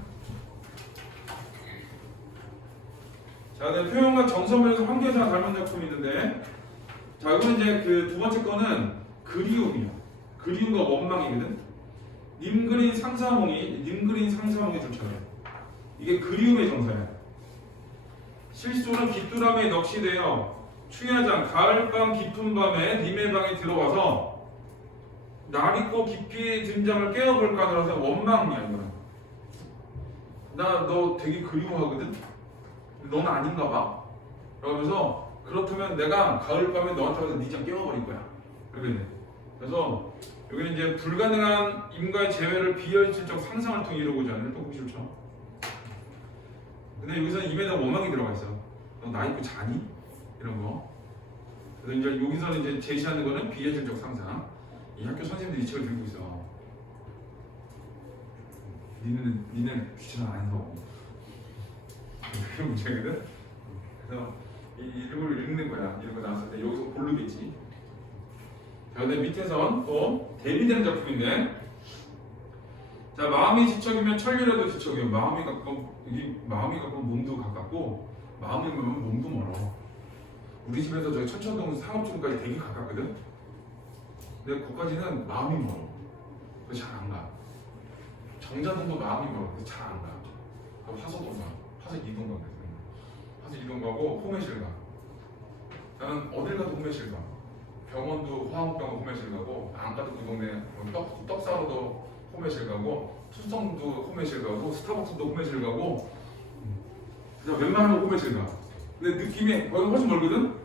자, 네, 표현과 정서면에서 한계사 닮은 작품이 있는데, 자, 이거는 이제 그 두 번째 거는 그리움이야. 그리움과 원망이거든. 님 그린 상사몽이 좋잖아요. 이게 그리움의 정서야. 실수는 귀뚜라미에 넋이되어 추야장 가을밤 깊은 밤에 님의 방에 들어와서 날 잊고 깊이 든 잠을 깨어볼까 하면서 원망이야 이거는. 나 너 되게 그리워하거든. 너는 아닌가 봐. 그러면서 그렇다면 내가 가을밤에 너한테 와서 네 잠 깨워버릴 거야. 그러겠네. 그래서 여기는 이제 불가능한 임과의 재회를 비현실적 상상을 통해 이루고자 하는 또 보기 좋죠. 근데 여기서는 입에 대한 원망이 들어가 있어. 너 나 입고 자니? 이런 거. 그래서 이제 여기서는 이제 제시하는 거는 비현실적 상상. 이 학교 선생님들이 이 책을 들고 있어. 니는 귀찮아 안 해서. 그런 문제거든. 그래서 이걸 읽는 거야. 이런 거 나왔을 때 여기서 고르겠지. 자, 근데 밑에선 또 대비되는 작품인데, 자, 마음이 지척이면 천리라도 지척이요. 마음이 가까운 몸도 가깝고 마음이면 몸도 멀어. 우리 집에서 저희 천천동 상업중까지 되게 가깝거든. 근데 거기까지는 마음이 멀어. 그래서 잘 안 가. 정자동도 마음이 멀어. 그래서 잘 안 가. 화서동 가. 화서 이동 가거든. 화서 이동 가고 홈에실 가. 나는 어딜 가도 홈에실 가. 병원도 화학병원 홈에실 가고 안가도 그 동네 떡 사러도 홈에실 가고 투성도 홈에실 가고 스타벅스도 홈에실 가고 그래서 웬만하면 홈에실 가. 근데 느낌이 거기 훨씬 멀거든.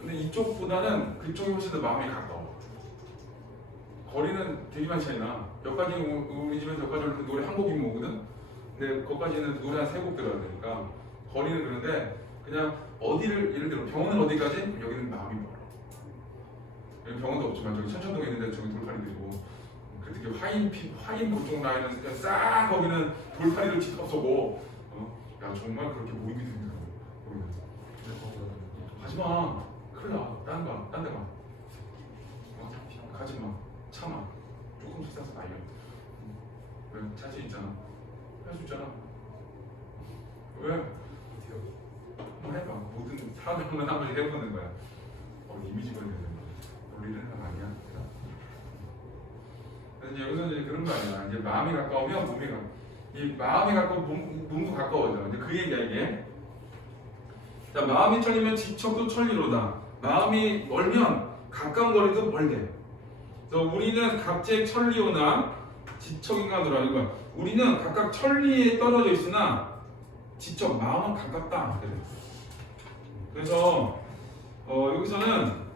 근데 이쪽보다는 그쪽이 훨씬 더 마음이 가까워. 거리는 되게 많이 차이 나. 여기까지 우리 집에서 여기까지 노래 한 곡이면 오거든. 근데 거기까지는 노래 한 세 곡 들어야 되니까 거리는 그런데 그냥 어디를 예를 들어 병원은 어디까지? 여기는 마음이 멀어. 여기 병원도 없지만 저기 천천동에 있는데 저기 돌팔이도 있고 특히 화인 그쪽 라인은 싹 거기는 돌팔이를 치터서고 야 정말 그렇게 모이게 되더라고. 가지마. 큰일 나. 딴 데 가. 가지마. 참아. 조금 속상해서 말려. 왜? 자신 있잖아. 할 수 있잖아. 왜? 모든 사람들만 한 번씩 해보는 거야. 이미지 걸리는 논리는 아니야. 그래서 이제 여기서 이제 그런 거 아니야. 이제 마음이 가까우면 몸이 이 마음이 가까우면 몸도 가까워져. 이제 그 얘기야 이게. 자, 마음이 철리면 지척도 철리로다. 마음이 멀면 가까운 거리도 멀게. 그래서 우리는 각재 천리오나 지척인가노라. 이거 우리는 각각 천리에 떨어져 있으나 지척 마음은 가깝다. 그래서 여기서는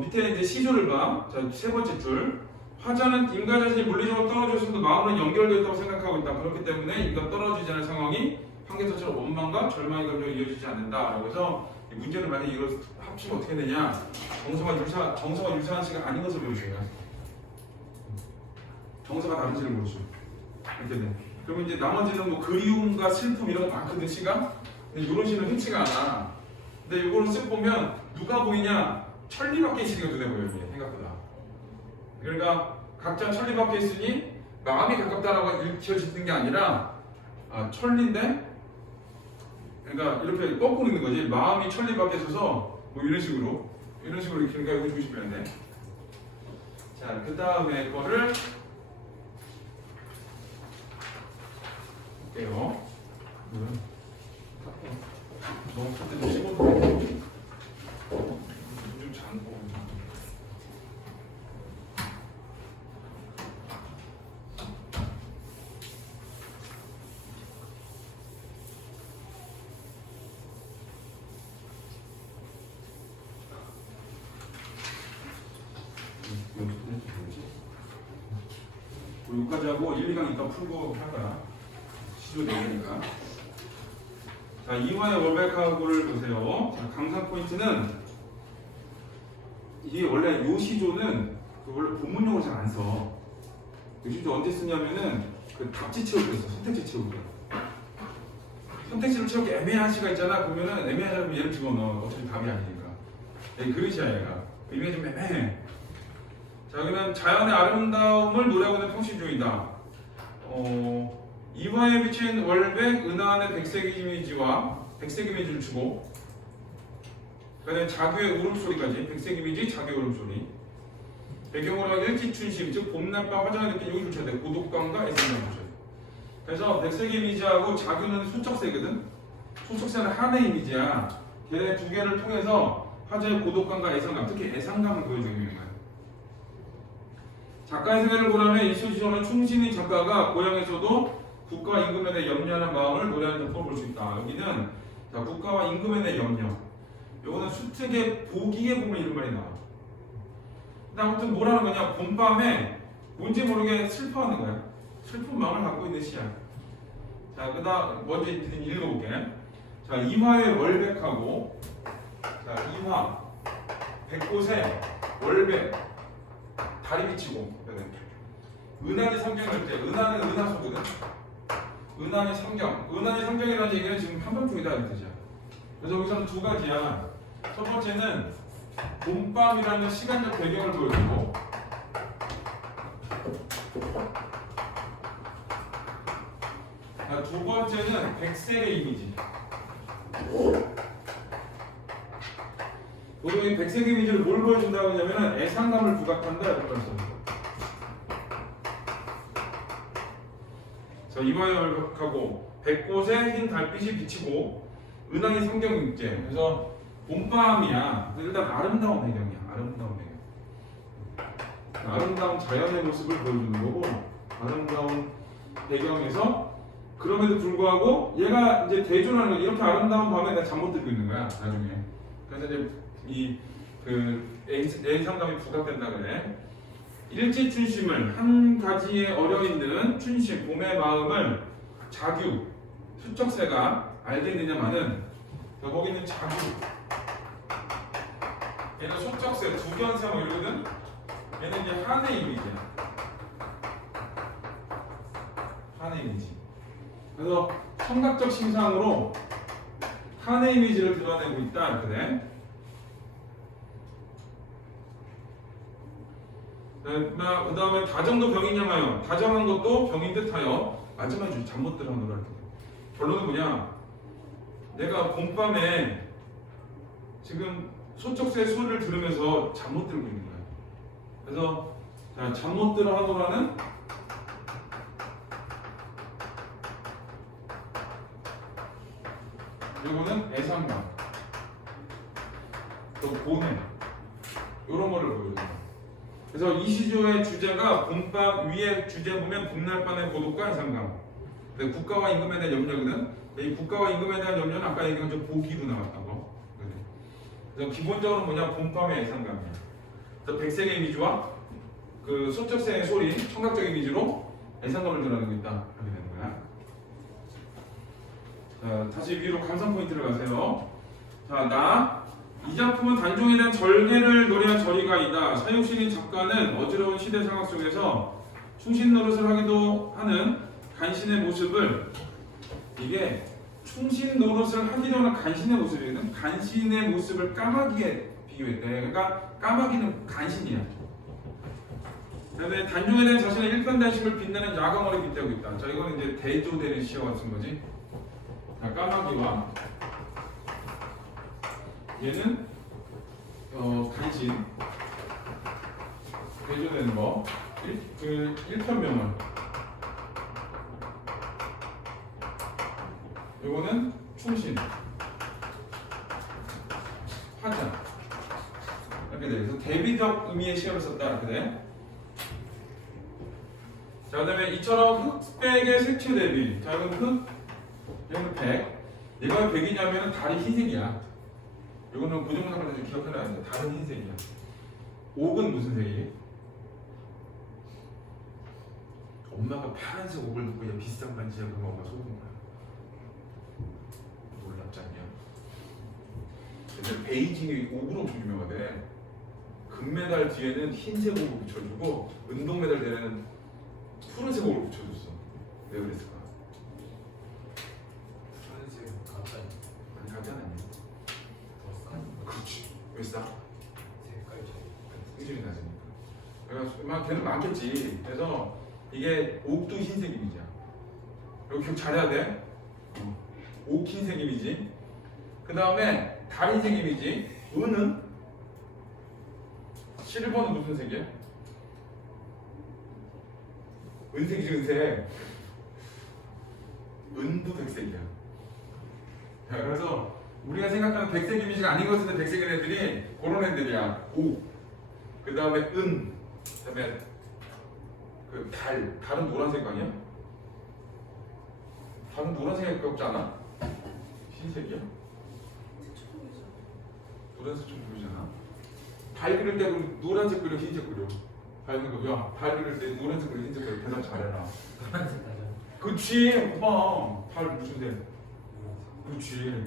밑에 이제 시조를 봐. 자, 세 번째 줄. 화자는 인간 자신이 물리적으로 떨어져 있어도 마음은 연결되어 있다고 생각하고 있다. 그렇기 때문에 인간 떨어지지 않을 상황이 한계서처럼 원망과 절망의 감정이 이어지지 않는다. 그래서 이 문제는 만약에 이걸 합치면 어떻게 되냐? 정서가 유사한 시가 아닌 것을 보여줘요. 정서가 다른지를 보여줘. 이렇게 돼. 그러면 이제 나머지는 뭐 그리움과 슬픔 이런 거 많거든 시가. 근데 이런 시는 흔치가 않아. 근데 이거를 쓱 보면 누가 보이냐? 천리밖에 시가 눈에 보여 이게 생각보다. 그러니까 각자 천리밖에 있으니 마음이 가깝다라고 읽혀지는 게 아니라 천리인데. 그러니까 이렇게 꺾고 있는 거지. 마음이 천리 밖에 있어서 뭐 이런 식으로 그러니까 이거 조심해야 돼. 자, 그 다음에 거를 볼게요. 너무 그때 좀 씹어도 좀 잠고. 여기까지 하고 1, 2강 이따 풀고 하자. 시조 내니까. 자, 이화의 월백하고를 보세요. 자, 강사 포인트는 이게 원래 요 시조는 원래 본문용어를 잘 안 써. 요 시조 언제 쓰냐면은 그 답지 채울 때 써. 선택지 채울 때. 선택지를 채우기 애매한 시가 있잖아. 그러면은 애매하다면 얘를 집어넣어. 어차피 답이 아니니까. 그런 시야 얘가. 의미가 좀 애매해. 자, 그러면 자연의 아름다움을 노래하고 있는 평시 중이다. 이화에 비친 월백, 은하의 백색 이미지와 백색 이미지를 주고, 그다음에 자규의 울음소리까지, 백색 이미지, 자규의 울음소리. 배경으로 일지춘심, 즉 봄날밤 화장을 느낀 여기 붙여야 돼. 고독감과 애정을 붙여야 돼. 그래서 백색 이미지하고 자규는 소척새거든. 소척새는 한의 이미지야. 걔네 두 개를 통해서 화자의 고독감과 애상감, 특히 애상감을 보여주고 있는 거야. 작가의 생애를 보라면 이수지호는 충신이 작가가 고향에서도 국가와 임금에 대해 염려하는 마음을 노래하는 작품을 볼 수 있다. 여기는 자, 국가와 임금에 대해 염려. 요거는 수특의 보기에 보면 이런 말이 나와. 근데 아무튼 뭐라는 거냐? 봄밤에 뭔지 모르게 슬퍼하는 거야. 슬픈 마음을 갖고 있는 시야. 자, 그다음 먼저 읽어볼게. 자, 이화의 월백하고, 자, 이화 백곳에 월백 다리 비치고. 은하의 성경일 때, 은하는 은하수거든. 은하의 성경. 은하의 성경이라는 얘기는 지금 한밤중이다 이 뜻이야. 그래서 여기서는 두 가지야. 첫 번째는 봄밤이라는 시간적 배경을 보여주고, 두 번째는 백색의 이미지. 보통 이 백색 이미지를 뭘 보여준다고 하냐면 애상감을 부각한다 이런 걸 씁니다. 자, 이화의 월백하고 백곳에 흰 달빛이 비치고 은하의 성경 육제. 그래서 봄밤이야. 일단 아름다운 배경이야. 아름다운 배경. 아름다운 자연의 모습을 보여주는 거고, 아름다운 배경에서 그럼에도 불구하고 얘가 이제 대존하는 거야. 이렇게 아름다운 밤에 내가 잠 못 들고 있는 거야 나중에. 그래서 이제 이 그 애상감이 부각된다 그래. 일지춘심을 한 가지에 어려 있는 춘심 봄의 마음을 자규 수척새가 알겠느냐마는 거기 있는 자규 얘는 소척새 두견새 뭐 이러거든. 얘는 이제 한의 이미지야. 한의 이미지. 그래서 청각적 심상으로 한의 이미지를 드러내고 있다 그래. 그 다음에 다정도 병이냐마요. 다정한 것도 병인 듯하여 마지막에 잠 못 들어 노래할 때. 결론은 뭐냐? 내가 봄밤에 지금 소쩍새의 소리를 들으면서 잠 못 들고 있는 거야. 그래서 잠 못 들어 하노라는 이거는 애상감, 또 고뇌 이런 거를 보여줘요. 그래서 이 시조의 주제가 봄밤 위에 주제 보면 봄날 밤의 고독과 애상감. 국가와 임금에 대한 염려거든. 이 국가와 임금에 대한 염려는 아까 얘기한 저 보기로 나왔다고. 그래서 기본적으로 뭐냐 봄밤의 애상감이야. 그래서 백색의 이미지와 그 소쩍새의 소리, 청각적 이미지로 애상감을 드러내고 있다. 그렇게 되는 거야. 자, 다시 위로 감상 포인트를 가세요. 자, 이 작품은 단종에 대한 절개를 노래한 절이가이다. 사육신인 작가는 어지러운 시대 상황 속에서 충신 노릇을 하기도 하는 간신의 모습을, 이게 충신 노릇을 하기도 하는 간신의 모습이거든. 간신의 모습을 까마귀에 비교했대. 그러니까 까마귀는 간신이야. 그다음에 단종에 대한 자신의 일편단심을 빛내는 야광으로 빗대고 있다. 자, 이거는 이제 대조되는 시어가 쓴 거지. 자, 까마귀와 얘는 간신 대조되는 거. 그 일편명을. 요거는 충신, 화자 이렇게 돼. 그래서 대비적 의미의 시어를 썼다 이렇게 돼. 자, 그다음에 이처럼 흑백의 색채 대비. 자, 이건 흑, 이건 백. 얘가 왜 백이냐면은 달이 흰색이야. 이거는 고정상을 좀 기억해놔야 돼. 달은 흰색이야. 옥은 무슨 색이에요? 엄마가 파란색 옥을 입고 그냥 비싼 반지하 그거 엄마 속은 거야. 놀랍지 않냐? 근데 베이징이 옥으로 엄청 유명하대. 금메달 뒤에는 흰색 옥을 붙여주고 은동메달 뒤에는 푸른색 옥을 붙여줬어. 왜 그랬을까? 푸른색 가짜 아니 가짜는 아니야. 더 싼. 그렇지. 왜 싸? 색깔 차이. 승질이 나지니까. 그래서 막 걔는 많겠지. 그래서 이게 옥도 흰색 이미지야. 이거 기억 잘해야 돼. 옥 흰색 이미지. 그 다음에 달 흰색 이미지. 은은 실버는 무슨 색이야? 은색이지 은색. 은도 백색이야. 자, 그래서 우리가 생각하는 백색 이미지가 아닌 것 같은데 백색인 애들이 그런 애들이야. 옥. 그 다음에 은. 그 다음에 그 달은 노란색 아니야? 달은 노란색에 가깝지 않아? 흰색이야? 노란색 좀 보이잖아. 달 그릴 때 그럼 노란색 그려 흰색 그려. 달 그릴 때 노란색 그려 흰색 그려. 대답 잘해라. 노란색 가자. 그렇지. 오빠 달 무슨 색? 그렇지.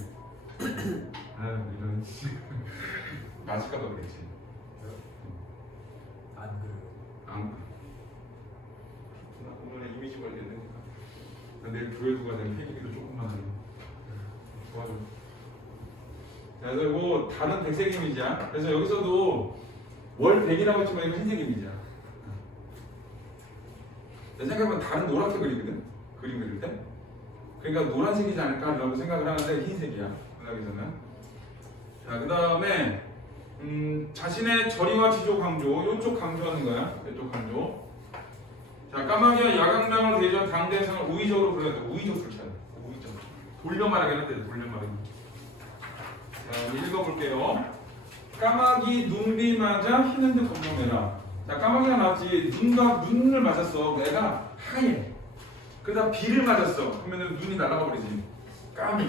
아유 이런 맞을까봐 그랬지. 안 그래요. 안 오늘 이미지 관리했으니까 내일 교회도 가야 되는 회기도 조금만 하면 도와줘. 자, 그리고 다른 백색 이미지야. 그래서 여기서도 월 100이라고 했지만 이거 흰색 이미지야. 내 생각해보면 다른 노랗게 그리거든. 그림 그릴 때. 그러니까 노란색이지 않을까라고 생각을 하는데 흰색이야. 문학에서는. 자, 그 다음에 자신의 절이와 지조 강조, 이쪽 강조하는 거야. 이쪽 강조. 자, 까마귀와 야광랑을 대조한 당대성을 우의적으로 불러야 돼. 우의적 술찬. 우의적. 돌려 말하기는 돼. 돌려 말하기. 자, 읽어볼게요. 까마귀 눈비 맞아 흰은 듯 검정해라. 자, 까마귀가 나왔지. 눈과 눈을 맞았어. 내가 하얘. 그러다 비를 맞았어. 그러면 눈이 날아가 버리지. 까미.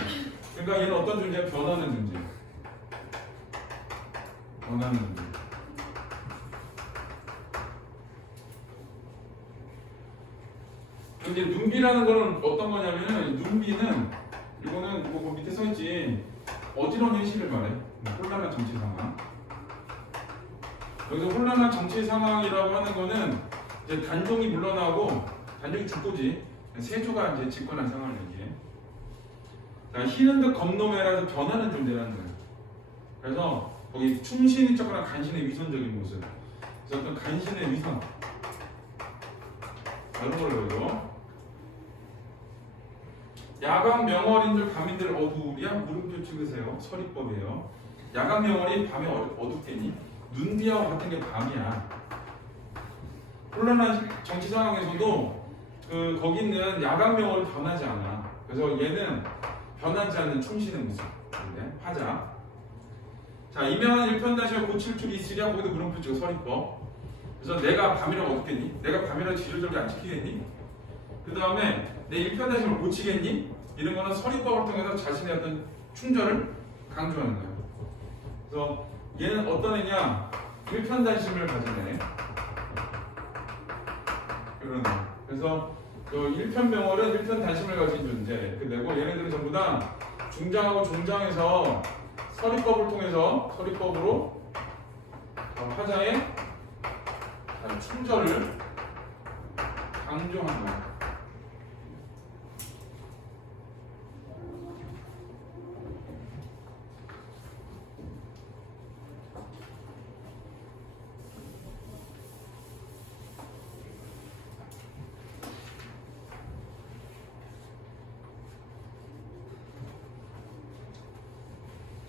그러니까 얘는 어떤 존재야? 변하는 존재. 변하는 존재. 이제 눈비라는 거는 어떤 거냐면은 눈비는 이거는 뭐 밑에 써 있지. 어지러운 현실을 말해. 혼란한 정치 상황. 여기서 혼란한 정치 상황이라고 하는 거는 이제 단종이 물러나고 단종이 죽고지. 세조가 이제 집권한 상황을 얘기해. 자, 희는 듯 검노매라서 변하는 존재라는 거예요. 그래서 거기 충신이 척하는 간신의 위선적인 모습. 그래서 어떤 간신의 위선. 이런 걸로 해요. 야간 명월인들 밤인들 어두우랴 물음표 찍으세요. 서리법이에요. 야간 명월이 밤에 어둡겠니? 눈비하고 같은 게 밤이야. 혼란한 정치 상황에서도 거기 있는 야간 명월은 변하지 않아. 그래서 얘는 변하지 않는 충신의 모습. 하자. 자, 이면 1편-을 고칠 줄 있으랴 거기도 물음표 찍어 서리법. 그래서 내가 밤이라고 어둡겠니? 내가 밤이라고 지절절게 안 지키겠니? 그 다음에 내 1편-을 고치겠니? 이런 거는 서리법을 통해서 자신의 어떤 충절을 강조하는 거예요. 그래서 얘는 어떤 애냐? 1편단심을 가진 애. 그러네. 그래서 그 1편명월은 1편단심을 가진 존재. 그리고 얘네들은 전부 다 중장하고 종장에서 서리법을 통해서 서리법으로 화자의 충절을 강조한 거예요.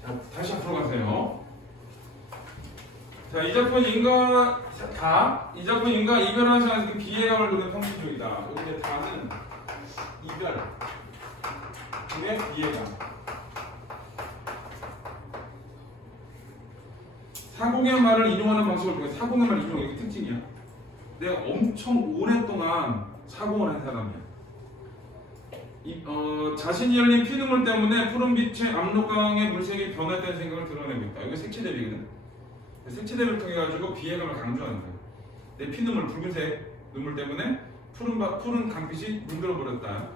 자, 다시 앞으로 가세요. 자, 이 작품은 이 작품은 인과 이별하는 상황에서 그 비해감을 노린 형식적이다. 여기 이제 다는 이별, 근의 비해감. 사공의 말을 인용하는 방식을 통해 사공의 말을 인용하는 게 특징이야. 내가 엄청 오랫동안 사공을 한 사람이야. 자신이 열린 피눈물 때문에 푸른빛의 압록강의 물색이 변했다는 생각을 드러내고 있다. 이거 색채 대비거든. 색채 대비를 통해 가지고 비해감을 강조하는 거야. 내 피눈물, 붉은색 눈물 때문에 푸른 강빛이 물들어 버렸다.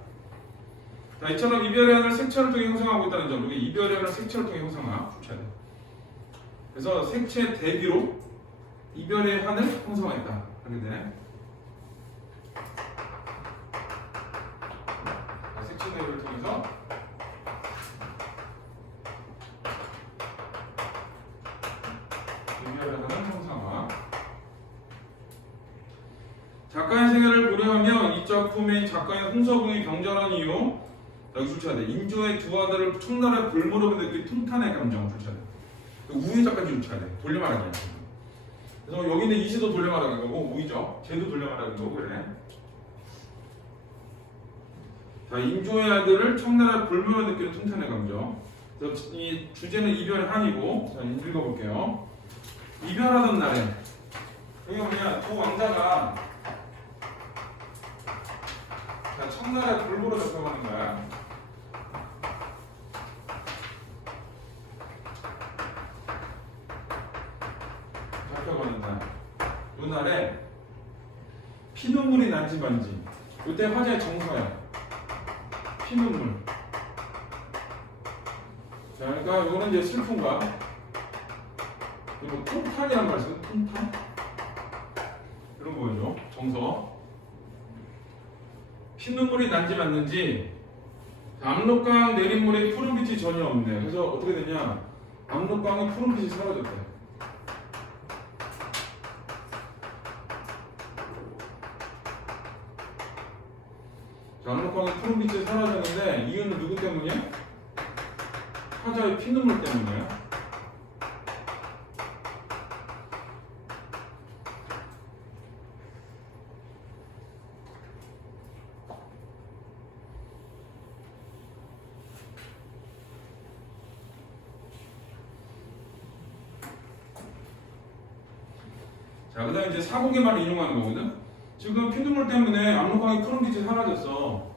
자, 이처럼 이별의 하늘 색채를 통해 형성하고 있다는 점. 여기 이별의 하늘 색채를 통해 형성하. 주차돼. 그래서 색채 대비로 이별의 하늘 형성하였다. 하게 되네. 색채 대비를 통해서 이별의 하늘 형성하. 작가의 생애를 고려하며 이 작품의 작가인 홍서궁이 경전한 이유 여기 출처돼. 인조의 두 아들을 총나라의 볼모로 느낀 통탄의 감정 출처돼. 우의 작가님 출처돼. 돌려 말하기야. 그래서 여기 있는 이시도 돌려 말하는 거고 우의죠. 쟤도 돌려 말하는 거고 그래. 자, 인조의 아들을 청나라의 볼모로 느끼는 통탄의 감정. 그래서 이 주제는 이별의 한이고 자, 읽어볼게요. 이별하던 날에 여기 뭐냐 두 왕자가 자, 청나라의 볼모로 잡혀가는 거야. 잡혀가는 날. 이 날에 피눈물이 난지 만지. 이때 화자의 정서야. 피눈물. 자, 그러니까 이거는 이제 슬픔과 그리고 통탄이란 말 쓰는 통탄 이런 거죠. 정서. 피눈물이 난지 맞는지 압록강 내린물에 푸른빛이 전혀 없네. 그래서 어떻게 되냐? 압록강의 푸른빛이 사라졌대. 압록강의 푸른빛이 사라졌는데 이유는 누구 때문이야? 화자의 피눈물 때문이야. 자, 그 다음에 이제 사공의 말을 인용하는 거거든. 지금 피눈물 때문에 압록강의 푸른빛이 사라졌어.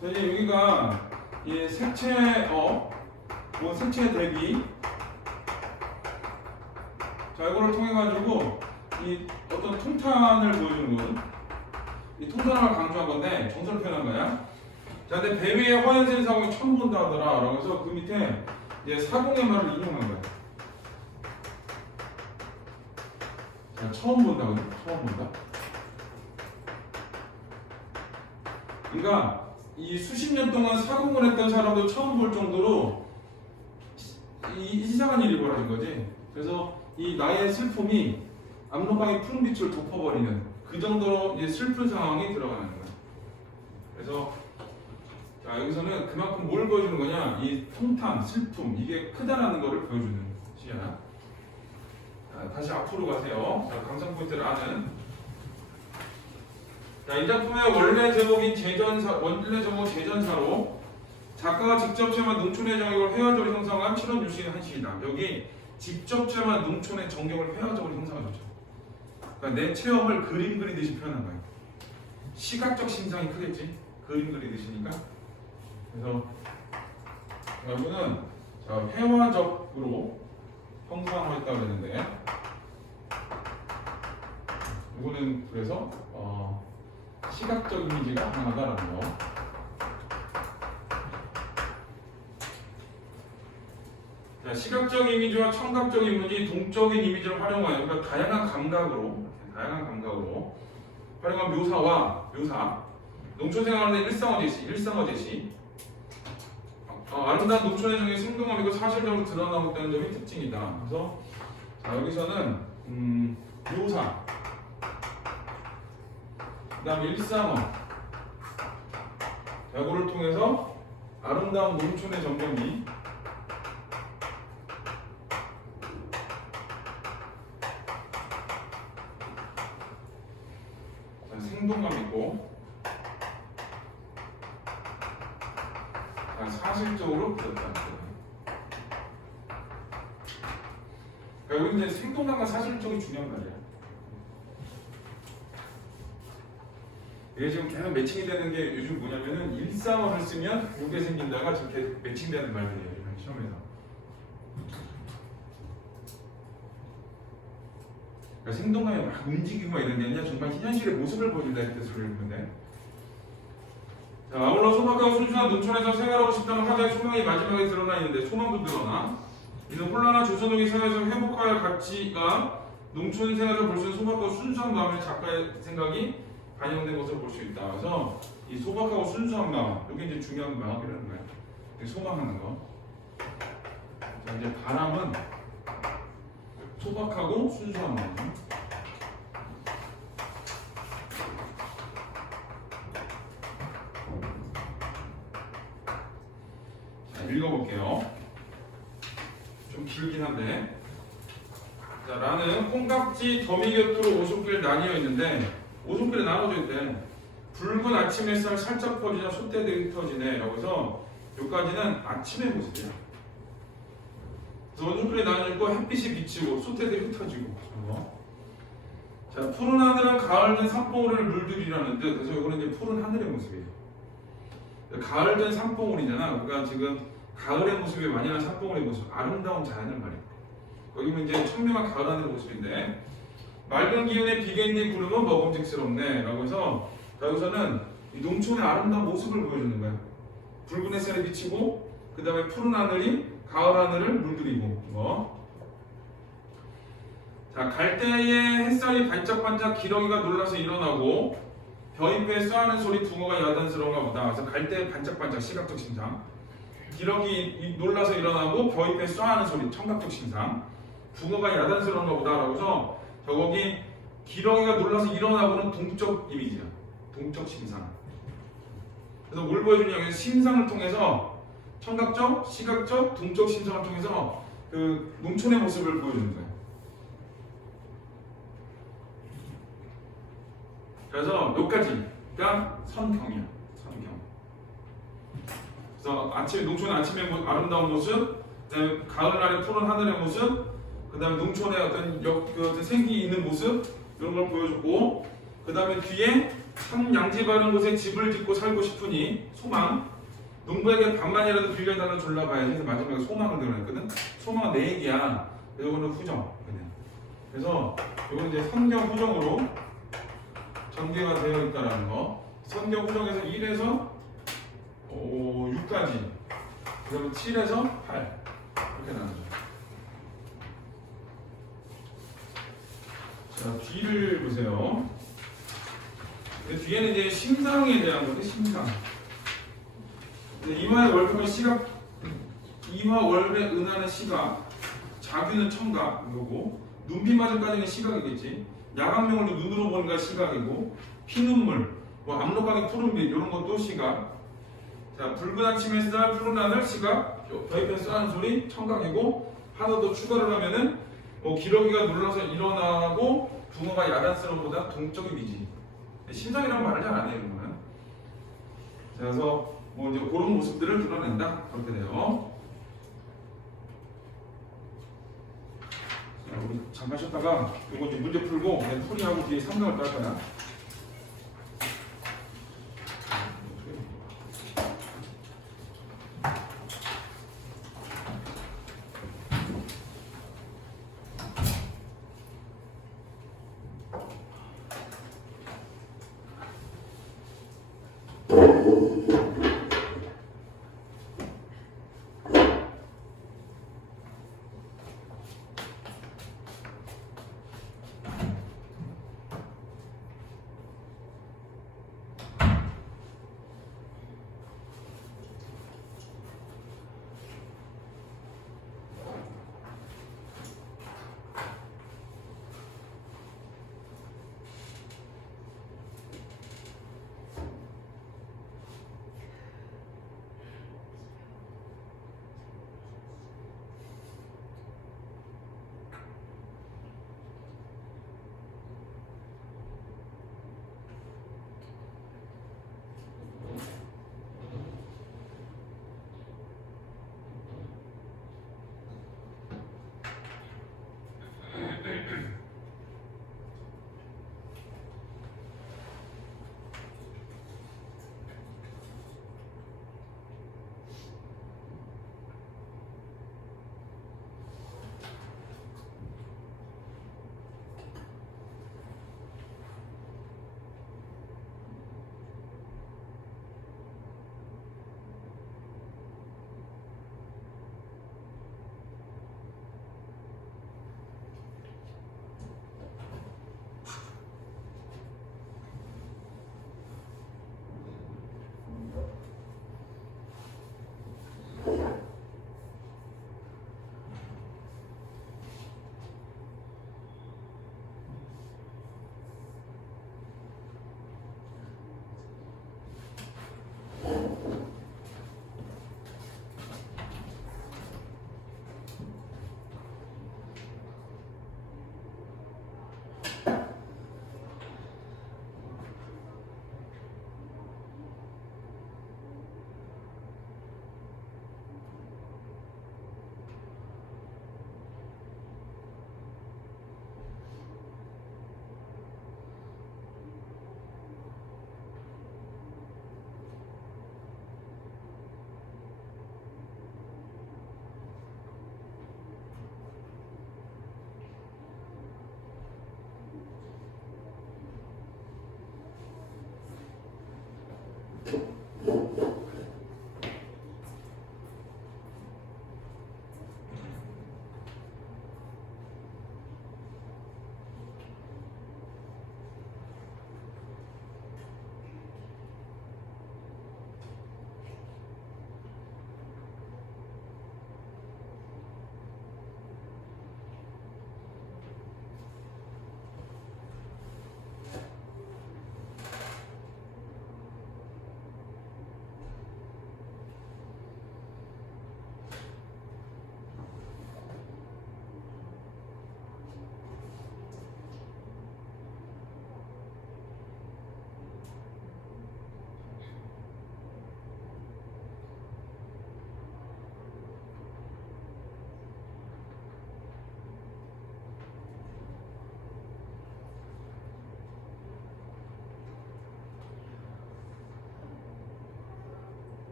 그래서 이제 여기가 이 색채업, 뭐 색채 대비. 자, 이거를 통해 가지고 이 어떤 통탄을 보여주는 거거든. 이 통탄을 강조한 건데 정서를 표현한 거야. 자, 근데 배 위에 허연센 사공이 처음 본다 하더라. 라고 해서 그 밑에 이제 사공의 말을 인용한 거야. 자, 처음 본다거든. 처음 본다. 그러니까 이 수십 년 동안 사공을 했던 사람도 처음 볼 정도로 이상한 일이 벌어진 거지. 그래서 이 나의 슬픔이 압록강의 푸른빛을 덮어버리는 그 정도로 이제 슬픈 상황이 들어가는 거야. 그래서 자, 자, 여기서는 그만큼 뭘 보여주는 거냐? 이 통탄, 슬픔, 이게 크다라는 거를 보여주는 시야. 자, 다시 앞으로 가세요. 자, 감상 포인트를 아는. 자, 이 작품의 원래 제목인 원래 제목 제전사로 작가가 직접 체험한 농촌의 정경을 회화적으로 형성한 7원 유시의 한 시이다. 여기 직접 체험한 농촌의 정경을 회화적으로 형성하셨죠. 그러니까 내 체험을 그림 그리듯이 표현한 거예요. 시각적 신상이 크겠지? 그림 그리듯이니까. 그래서 여기는 자, 회화적으로 형성을 했다고 그랬는데 이거는 그래서 시각적 이미지가 하나다라는 거. 자, 시각적 이미지와 청각적 이미지, 동적인 이미지를 활용하여 그러니까 다양한 감각으로 활용한 묘사, 농촌 생활의 일상어 제시, 아름다운 농촌의 정의 생동함이고 사실적으로 드러나고 있다는 점이 특징이다. 그래서 자, 여기서는 묘사, 그 다음에 일상어, 이거를 통해서 아름다운 농촌의 전경이 생동감 있고 사실적으로 그렸다는 거예요. 그러니까 여기 이제 생동감과 사실적이 중요한 말이야. 이게 지금 계속 매칭이 되는 게 요즘 뭐냐면은 일상어를 쓰면 요게 생긴다가 지금 계속 매칭되는 말들이에요. 요즘 시험에서. 그러니까 생동감이 막 움직이고 막 이런 게 아니라 정말 현실의 모습을 보여준다 이렇게 소리를 보는데. 자, 아울러 소박하고 순수한 농촌에서 생활하고 싶다는 화자의 소망이 마지막에 드러나 있는데 소망도 드러나 이는 혼란한 조선족의 생활에서 회복할 가치가 농촌 생활에서 볼 수 있는 소박하고 순수한 마음의 작가의 생각이 반영된 것을 볼 수 있다. 그래서 이 소박하고 순수한 마음, 이게 이제 중요한 마음이라는 거예요. 소망하는 거. 자, 이제 바람은 소박하고 순수한 마음. 자, 읽어볼게요. 좀 길긴 한데. 자, 라는 콩깍지 더미 곁으로 오솔길 나뉘어 있는데 오솔길에 나눠져 있대. 붉은 아침 햇살 살짝 퍼지자 솥대들이 흩어지네. 여기서 여기까지는 아침의 모습이야. 그래서 오솔길에 나눠져 있고 햇빛이 비치고 솥대들이 흩어지고. 자, 푸른 하늘은 가을 된 산봉우리를 물들이라는 듯. 그래서 이거는 이제 푸른 하늘의 모습이에요. 가을 된 산봉우리잖아. 그러니까 지금 가을의 모습이 완연한 산봉우리의 모습, 아름다운 자연을 말이야. 거기는 이제 청명한 가을 하늘의 모습인데. 맑은 기운에 비개인의 구름은 먹음직스럽네 라고 해서 여기서는 이 농촌의 아름다운 모습을 보여주는 거예요. 붉은 햇살이 비치고 그 다음에 푸른 하늘이 가을 하늘을 물들이고 자, 갈대의 햇살이 반짝반짝 기러기가 놀라서 일어나고 벼잎에 쏘하는 소리 붕어가 야단스러운가 보다. 그래서 갈대 반짝반짝 시각적 신상, 기러기 놀라서 일어나고 벼잎에 쏘하는 소리 청각적 신상, 붕어가 야단스러운가 보다 라고 해서 거기 기러기가 놀라서 일어나고는 동적 이미지야. 동적 신상. 그래서 뭘 보여주냐면 신상을 통해서 청각적, 시각적, 동적 신상을 통해서 그 농촌의 모습을 보여주는 거예요. 그래서 여기까지가 선경이야. 선경. 그래서 아침 농촌의 아침의 아름다운 모습, 그다음에 가을날의 푸른 하늘의 모습, 그 다음에 농촌의 어떤 생기 있는 모습 이런 걸 보여줬고 그 다음에 뒤에 참 양지 바른 곳에 집을 짓고 살고 싶으니 소망 농부에게 반만이라도 빌려달라고 졸라봐야지. 그래서 마지막에 소망을 드러냈거든. 소망은 내 얘기야. 이거는 후정. 그래서 이거는 이제 선경 후정으로 전개가 되어 있다라는 거. 선경 후정에서 1에서 6까지 그러면 7에서 8 이렇게 나누죠. 자, 뒤를 보세요. 뒤에는 이제 심상에 대한 건데, 심상. 이화의 월급은 시각, 이화 월의 은하는 시각, 자규는 청각, 이거고, 눈빛마저까지는 시각이겠지. 야광명을 눈으로 보는 건 시각이고, 피눈물, 뭐 압록강의 푸른빛, 이런 것도 시각. 자, 붉은 아침 햇살, 푸른 하늘, 시각, 더입해서 하는 소리, 청각이고 하나 더 추가를 하면은 뭐 기러기가 눌러서 일어나고 붕어가 야단스러움보다 동적인 이미지. 심상이라는 말을 잘 안 해요, 이런 거는. 자, 그래서 뭐 이제 그런 모습들을 드러낸다. 그렇게 돼요. 자, 우리 잠깐 쉬었다가 이거 이제 문제 풀고 그냥 풀이하고 뒤에 3등을 딸 거야.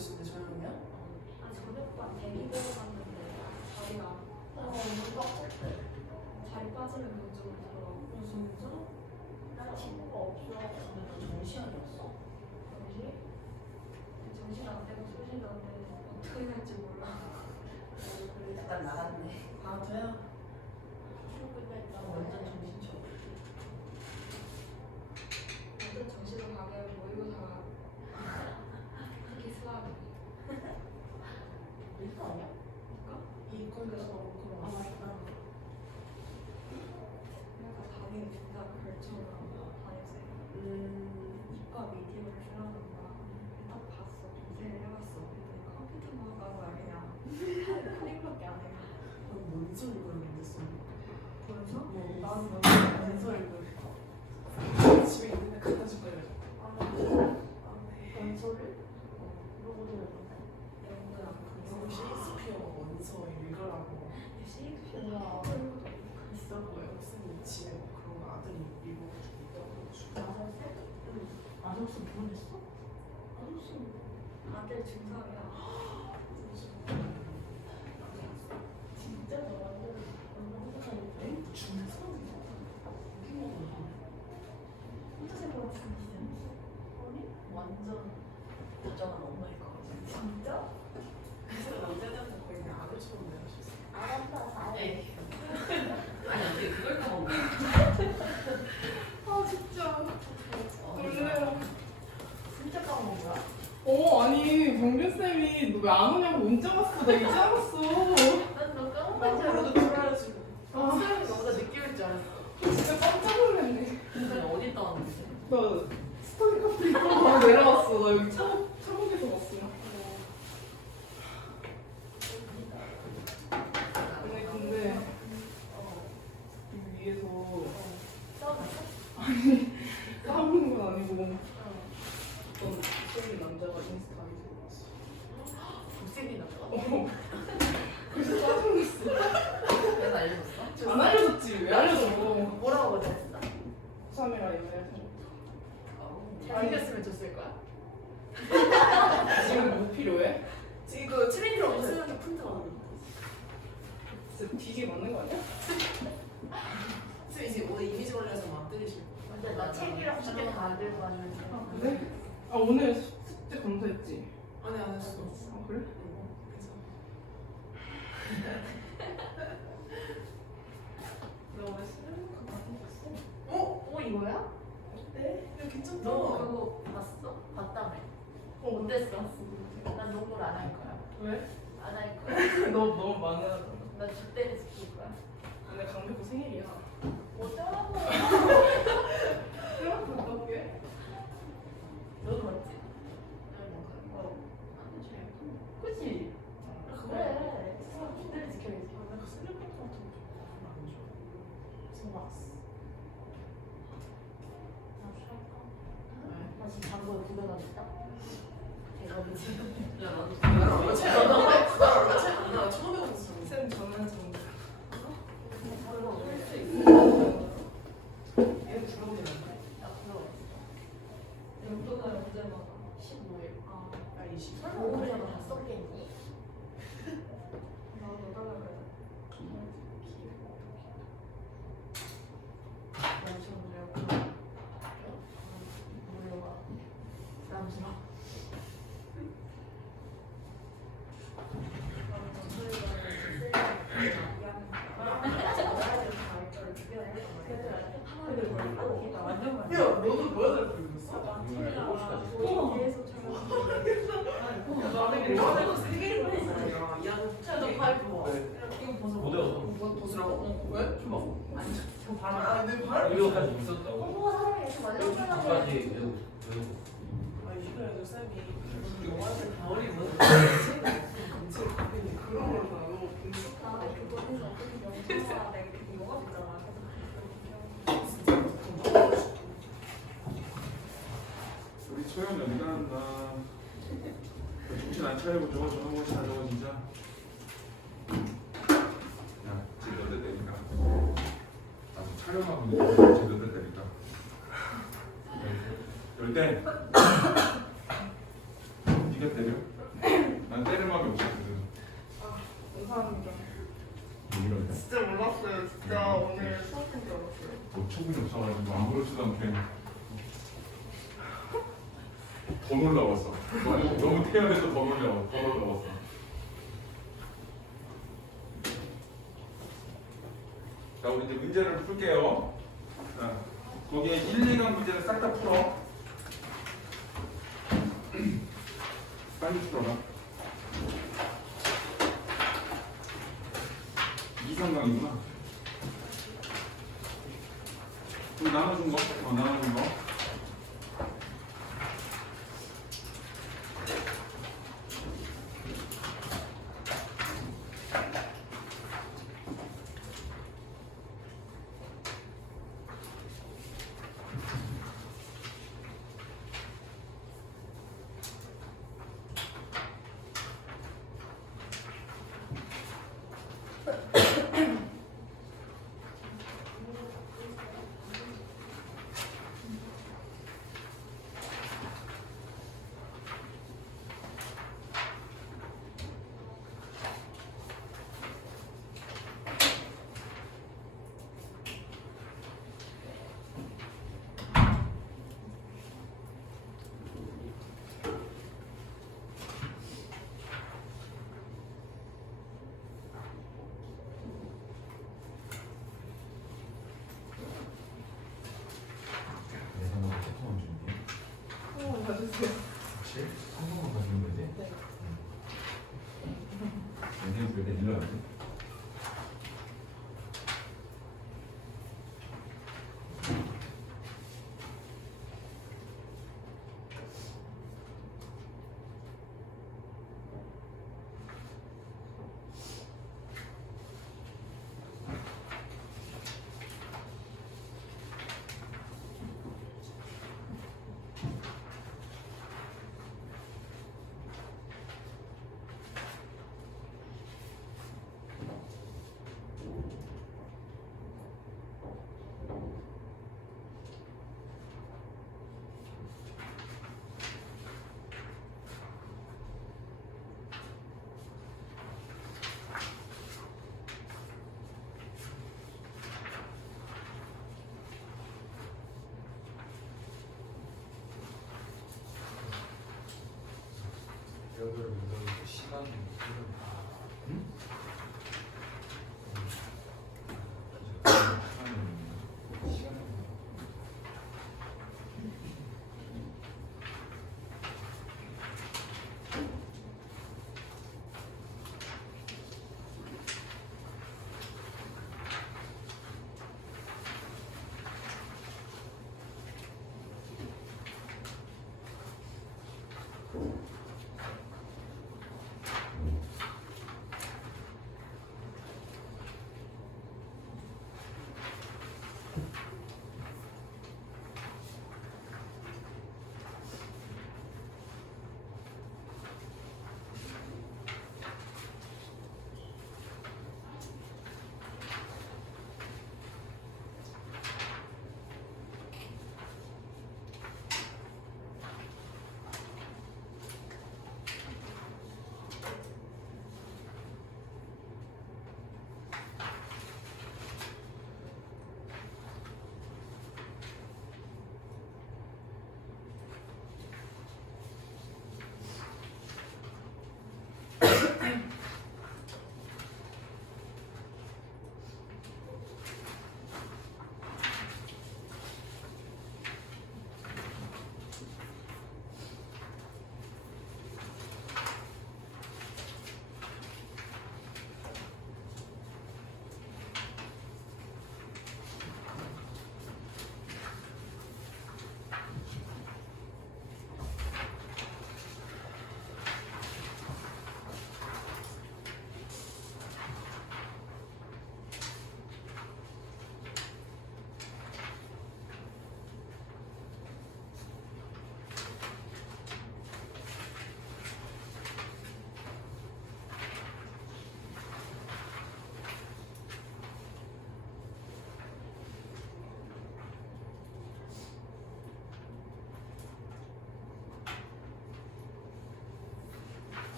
시인데 저녁이야? 아 저녁반 대기 보러 갔는데 자리가 너무 빡쳤대. 자리 빠지면 그쪽으로 들어가고 진짜? 나 친구가 없어. 근데 너 정시간이었어? 정시? 정시 안 되고 소신 안 되고 어떻게 될지 몰라. 약간 나갔네. 아 돼요? 출근할 때 완전 정신차. 완전 정시로 가게 하면 모이고 다 특히 수학이 일도 아니야? 이과에서 그런 거 맞다. 그래서 담임 진짜 결정을 다녔어요. 이과 미디어를 주라는 거야. 딱 봤어. 인쇄를 해봤어. 그랬더니 컴퓨터공학과가 그냥 코딩밖에 안 해. 뭔 소리 그러는데 써? 그래서 나는 뭔 소리 그래? 집에 있는데 갖다 줄 거야. 원서를? 물어보더니 영어를 안 이거 셰익스피어 원서 읽으라고. 셰익스피어 있어 보여. 무슨 집에 뭐 그런 거 아들이 읽어가지고 있다고. 아저씨 보냈어? 아저씨 아들 중3이야. 진짜 완전 행복한데? 중에서? 혼자 생각하고 중이야? 아니? 완전 걱정은 엄마일 거 같아. 진짜? 그래서 남자들한테 거의 그냥 아들처럼 대하셨어. 알았다. 아니 어떻게 그걸 까먹어? 아 진짜 놀래요. 진짜 까먹은 거야? 아니 경빈쌤이 너 왜 안 오냐고 문자 왔어. 나 이제 알았어. 난너 까먹은 줄 나보고도 알았어. 들어야지. 아, 수영이 너보다 늦게 올 줄 알았어. 진짜 깜짝 놀랐네. 근데 어디 있다 왔는데? 나 스터디 카페 있고 바로 내려왔어. 나 여기 차곡에서 왔어. 근데 여기 위에서 싸우는 건 아니고 어떤 못생긴 남자가 인스타에 들어왔어. 못생긴 남자가? 그래서 짜증났어. 내가 알려줬어? 안 알려줬지. 왜 알려줘. 뭐라고 그랬어? 3이라 연애해서. 잘생겼으면 줬을 거야? 지금 뭐 필요해? 지금 그 트레이너로 수영이 푼트 받았는데. 진짜 뒤게 맞는 거 아니야? 쌤 이제 오늘 이미지 걸려서 막 뜨리실 거야. 근데 나 책이랑 시계도 만들고 왔는데. 그래? 아 오늘 숙제 검사했지? 아니 안 했어. 아 그래? 너 오늘 수능 많이 봤어? 이거야? 어때? 야 괜찮다. 너 그거 봤어? 봤다며. 어땠어? 난 농구를 안 할 거야. 왜? 안 할 거야. 너 너무 많이 하잖아. 나 주대를 지킬 거야. 오늘 강백호 생일이야. 어쩌라고? 그럼 어떡해? 너 그렇지? 그치? 그래. 스스로 주대를 지켜야지. 내가 슬리퍼 같은 거 별로 안 좋아. 스마스. 나 지금 방금 구경하겠다. 대박이지. 야 나도 얼마 차이 안 나. 나 얼마 차이 안 나. 1,500원 줬어. 쌤 전화 좀. 바로 할수 있어. 얘는 부러우긴 한데. 나 구경했어. 용돈을 언제 받아? 15일. 아, 나 20. 설마 오늘도 다 썼겠니? 나 너달라 그래. 남친구들하고 몰려가. 남친아. 야 너도 뭐야 잘 부르겠어? 나는 이거 세 개를 부르잖아. 야너 발표 봐. 이거 벗어. 못 외웠어. 뭐 벗으라고? 왜? 좀 봐. 아니 저 발음. 아니 내 발음. 의료까지 있었다고. 어머 사람이 이렇게 까지 만족하게 외우고. 아니 이거라도 쌤이 영화를 다 어리고 검색 그런 걸 봐요. 나 그거는 어떻게 명소가 내가 그 영화 있잖아. 우리 초연 어디 간다. 정신 안 차려보죠. 저런 거 잘하고 진짜. 야, 제대로 되니까. 나도 촬영하고 있는데 제대로 되니까. 이럴 때 네가 때려. 난 때릴 마음이 없었거든. 감사합니다. 이런데 진짜 몰랐어요. 진짜 오늘 수업인 줄 알았어요. 뭐 촉이 없어가지고 아무렇지도 않게 더 놀라웠어. 너무 태연해서 더 놀라웠어. 자, 우리 이제 문제를 풀게요. 자, 거기에 1, 2강 문제를 싹 다 풀어. 빨리 풀어라. 2, 3강이구나. 그럼 나눠준 거? 나눠준 거. 한번 봐주세요. 혹시 한 번만 봐주는 거지? 네. 연습 그때 일러야지. 여덟 문제는 시간 흐름. 시간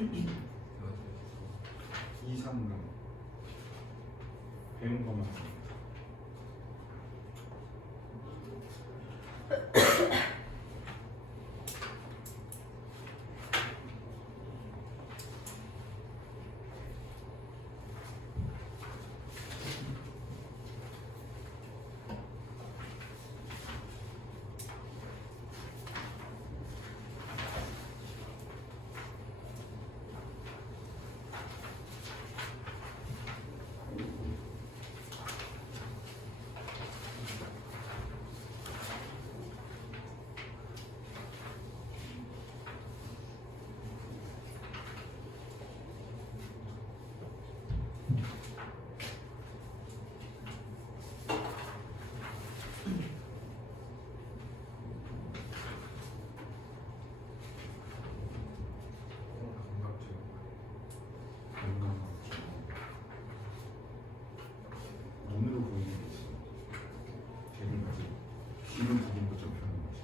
2, 3강 배운 것만 합니다. 눈으로 보이는 게 있어. 개를 가지고 귀를 들인 것처럼 표현하는 거지.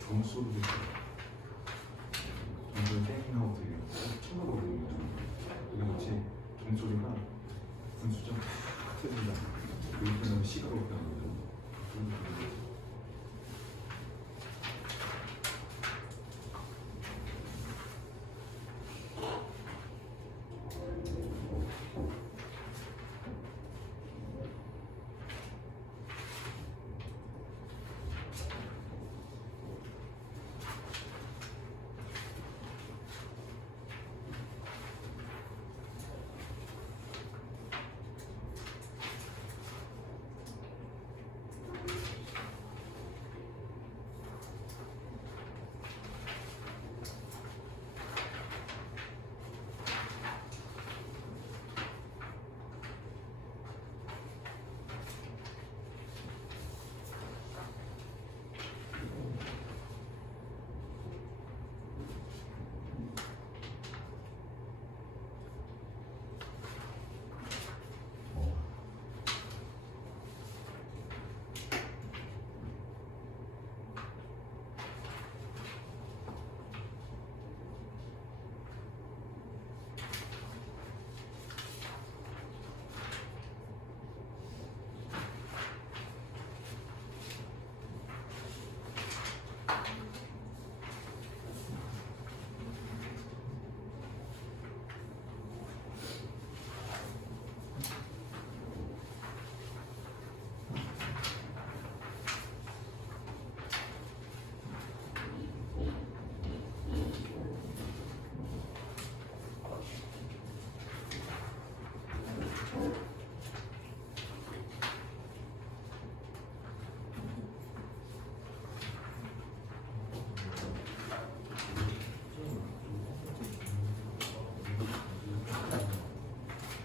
종소리도 있어. 종소리 땡하고 되게 쳐다보는 거죠. 이게 마치 종소리가 분수점 탁 터진다. 이렇게 하면 시가로 표현하거든. 그런 느낌이지.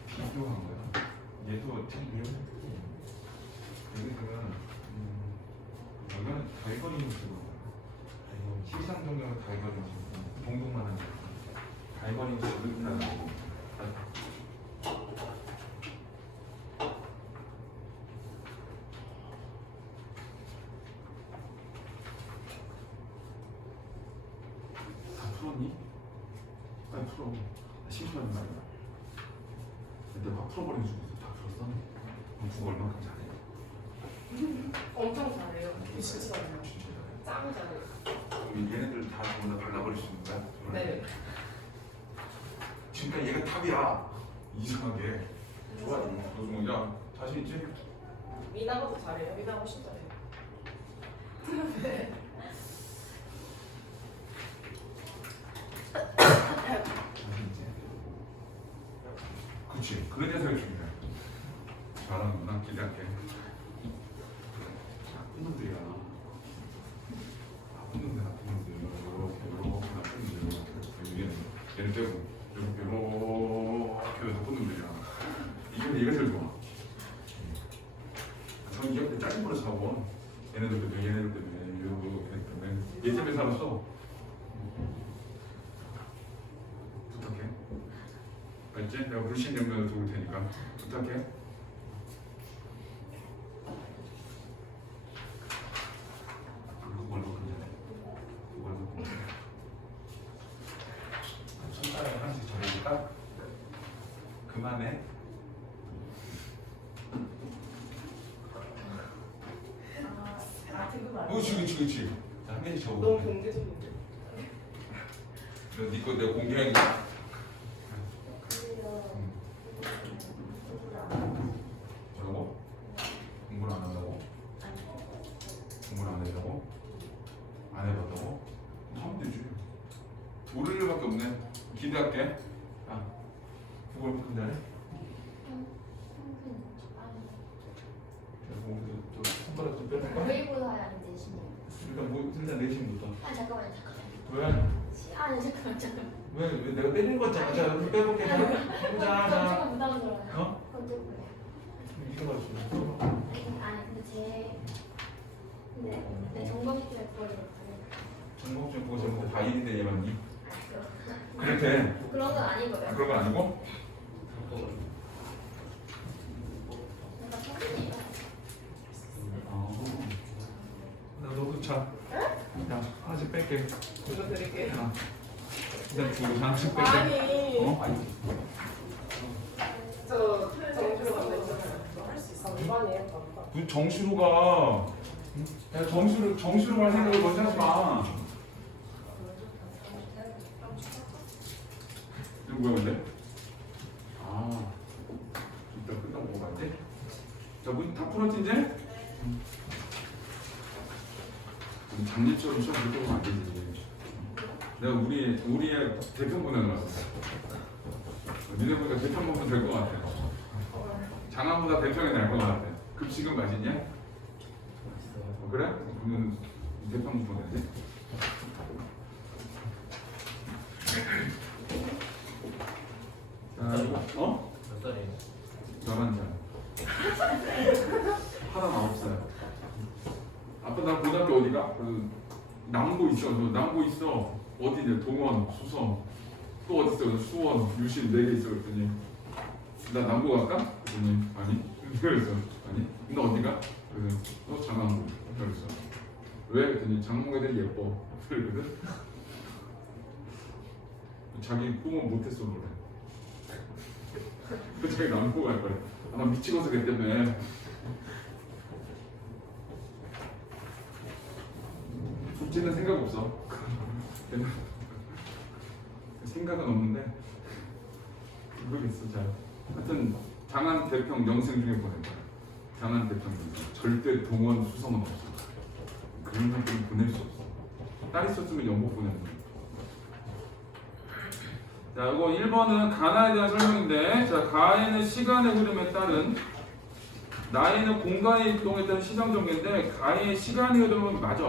비교한 거야. 얘도 참 이런 여기서는 여기는 달거리는 식으로 실상정경은 달거리는 식으로 동동만 하는 달거리는 식으로 이렇게 하는 거고 다 풀었니? 빨리 풀어. 심심한 말이야. 근데 막 풀어버리는 수도 있어. 다 풀었어? 그럼 국어 얼마큼 잘해? 엄청 잘해요. 진짜 잘해요. 진짜 짱 잘해요. 잘해. 얘네들 다 전부 다 발라버릴 수 있는 거야? 네. 지금까지 얘가 탑이야. 이상하게. 좋아. 너 야, 자신 있지? 미나보다 잘해요. 미나 훨씬 잘해요. 자신 있지? 그치. 그에 대해서 중요해. 잘하는구나. 기대할게. 나쁜 놈들이야. 나쁜 놈들, 나쁜 놈들. 이렇게, 나쁜 놈들. 얘는 떼고, 이렇게 나쁜 놈들이야. 이게 얘가 제일 좋아. 전 이 옆에 짧은 거를 사고, 얘네들 때문에, 얘 때문에 살았어. 부탁해. 알지? 내가 불신 영면을 도울 테니까 부탁해. 그걸로 그냥 그걸로 그만해. 지금 안 그렇지. 자, 한 개씩 적어. 너무 공개적인데. 니거 내가 공개한 거야? 저거? 공부를 안 한다고? 공부를 안 해다고? 안 해봤다고? 하면 되지. 모를 일밖에 없네. 기대할게. 아, 그걸 근데 안 해? 저 손가락 좀 빼볼까? 저희보다 안 되시네요. 일단 내신부터. 아 잠깐만요. 왜? 아니 잠깐만. 왜 내가 때린 거잖아. 자, 이렇게 빼볼게. 자, 조금 부담스러워요. 어? 그건 좀 그래요. 네가 말했어. 아니 근데 내 전공식 때문에 그걸 못해요. 전공증 보고 저런 거다 일인데 얘 맞니? 아, 그렇대. 그런 건 아니고요. 그런 건 아니고? 약간 성인이에요. 나너 자. 야, 하나씩 뺄게. 이거 드릴게요. 야, 일단 주고 하나씩 뺄게. 아니. 어? 아니. 저 정주로 간다 했잖아요. 할 수 있어. 일반이에요. 그 정시로가 야 정시로 갈 생각을 먼저 하지 마. 이거 뭐야 근데? 아, 이따 끝나고 먹어야지. 자, 문 다 풀었지 이제? 장례처럼 시험 볼 거면 안 되지. 내가 우리의 대표 보내는 거였어. 니네 보니까 대표 보면 될 것 같아. 장안보다 대표가 날 것 같아. 급식은 맛있냐? 그래? 그러면 대표 한번 보내지. 자, 이거 몇 살이에요? 11살. 39살. 아빠 나 고등학교 어디가? 그 남고 있어. 너 남고 있어. 어디냐? 동원, 수성. 또 어디 있어? 수원, 유신 4개 있어. 그랬더니 나 남고 갈까? 그랬더니 아니. 그래서 아니. 너 어디가? 그래서 너 장안고. 그래서 왜? 그랬더니 장롱 애들 예뻐. 그러거든. 자기 꿈은 못했어 노래. 그 자기 남고 갈 거래. 아마 미치고서 걔 때문에. 둘째는 생각 없어. 생각은 없는데 모르겠어. 잘. 하여튼 장안 대평 영생 중에 보낼 거야. 장안 대평 영생. 절대 동원 수성은 없어. 그런 사람들은 보낼 수 없어. 딸 있었으면 영국 보냈는데. 자, 이거 1번은 가나에 대한 설명인데, 자, 가에는 시간의 흐름에 따른, 나에는 공간의 이동에 따른 시장 전개인데, 가의 시간의 흐름은 맞아.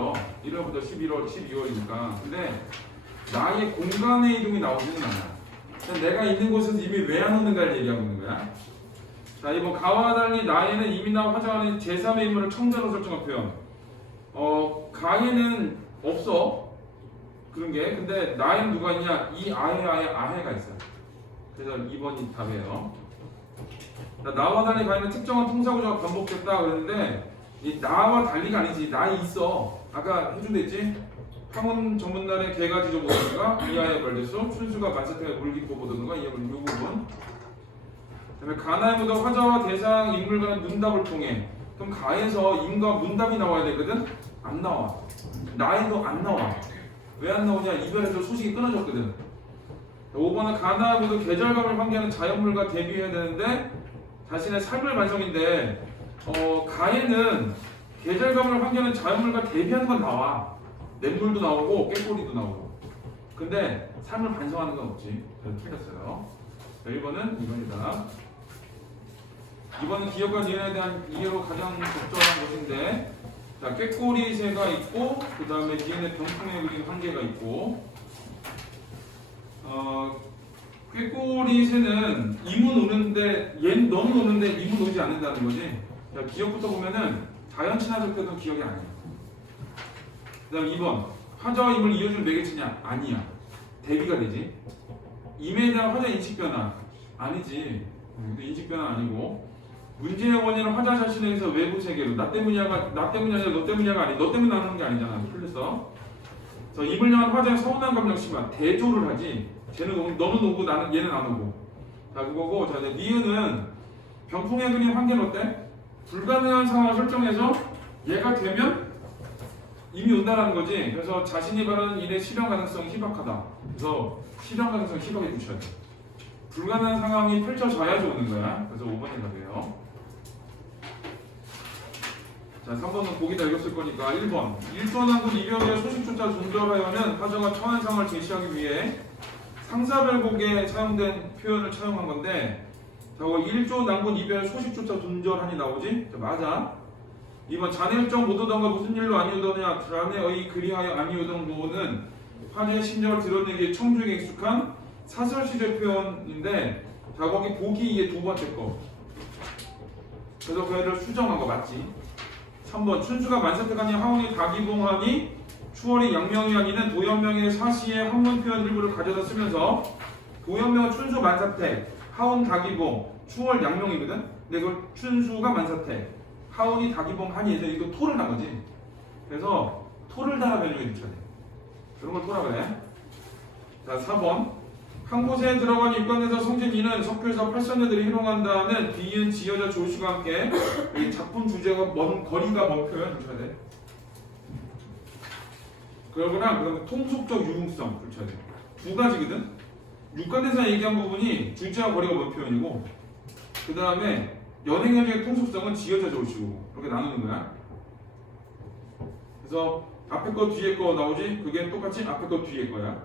1월부터 11월, 12월이니까. 근데 나의 공간의 이동이 나오지는 않아. 내가 있는 곳에서 이미 왜 안 오는가를 얘기하고 있는 거야. 자, 이번 가와 달리 나에는 이민나와 화장하는 제3의 인물을 청자로 설정한 표현. 가에는 없어. 그런 게. 근데 나에는 누가 있냐? 이 아해가 있어요. 그래서 2번이 답이에요. 자, 나와 달리 가에는 특정한 통사구조가 반복됐다 그랬는데 이 나와 달리가 아니지. 나에 있어. 아까 해준 데 있지? 황혼 전문날에 개가 지져보던가 이하에 발대수 춘수가 만사탕에 물 깊어 보던가 이 부분. 그다음에 가나의 무덤 화자와 대상 인물 간의 문답을 통해. 그럼 가에서 인과 문답이 나와야 되거든? 안 나와. 나에도 안 나와. 왜 안 나오냐? 이별에서 소식이 끊어졌거든. 5번은 가나의 무덤 계절감을 환기하는 자연물과 대비해야 되는데 자신의 삶을 반성인데 가에는 계절감을 환기하는 자연물과 대비하는 건 나와. 냇물도 나오고 꾀꼬리도 나오고. 근데 삶을 반성하는 건 없지. 그래서 틀렸어요. 자, 1번은 2번이다. 2번은 기억과 니은에 대한 이해로 가장 적절한 것인데, 자, 꾀꼬리 새가 있고, 그 다음에 니은의 병풍에 그린 한 개가 있고, 꾀꼬리 새는 이문 오는데, 너는 오는데 이문 오지 않는다는 거지. 자, 기억부터 보면은 자연 친화적 때도 기억이 아니야. 그 다음 2번 화자와 임을 이어주는 매개체냐? 아니야. 대비가 되지. 임에 대한 화자 인식 변화 아니지. 인식 변화 아니고 문제의 원인은 화자 자신에게서 외부 세계로 나 때문이야가 너 때문이야가 아니. 너 때문에 나오는 게 아니잖아. 틀렸어. 자, 임을 향한 화자의 서운한 감정 심한 대조를 하지. 너는 오고 얘는 안 오고. 자 그거고 자 이제 니은은 병풍의 그림 한계는 어때? 불가능한 상황을 설정해서 얘가 되면 이미 온다라는 거지. 그래서 자신이 바라는 일의 실현 가능성이 희박하다. 그래서 실현 가능성이 희박해 두셔야 돼. 불가능한 상황이 펼쳐져야지 오는 거야. 그래서 5번이 답이에요. 자 3번은 보기 다 읽었을 거니까 1번 일조난군 이별의 소식조차 존절하여는 화자가 처한 상황을 제시하기 위해 상사별곡에 사용된 표현을 차용한 건데 자, 1조 난군 이별 소식조차 존절하니 나오지? 자, 맞아. 2번 자네 일정 못오던가 무슨 일로 아니오더냐 자네의 그리하여 아니오던 화제의 심정을 드러내기에 청중에게 익숙한 사설시제 표현인데 자 거기 보기 이게 두 번째 거 그래서 그 애를 수정한 거 맞지? 3번 춘수가 만사태가니 하원이 다기봉하니 추월이 양명이하니는 도연명의 사시의 한문 표현 일부를 가져다 쓰면서 도연명은 춘수 만사태 하원 다기봉 추월 양명이거든? 근데 그걸 춘수가 만사태 하원이 다기봉하니 해서 이거 토를 한 거지. 그래서 토를 달아 변형해 주셔야 돼. 그런 걸 토라 그래. 자 4번 한 곳에 들어간 입관에서 성진이는 석교에서 8선녀들이 희롱한다는 비은 지여자 조시가 함께 이 작품 주제가 먼 거리가 먼 표현 주셔야 돼. 그러거나 그다음에 통속적 유흥성 주셔야 돼. 두 가지거든. 육관에서 얘기한 부분이 주제와 거리가 먼 표현이고 그 다음에 연행연중의 통속성은 지여자 조시고 그렇게 나누는 거야. 그래서 앞에 거 뒤에 거 나오지? 그게 똑같이 앞에 거 뒤에 거야.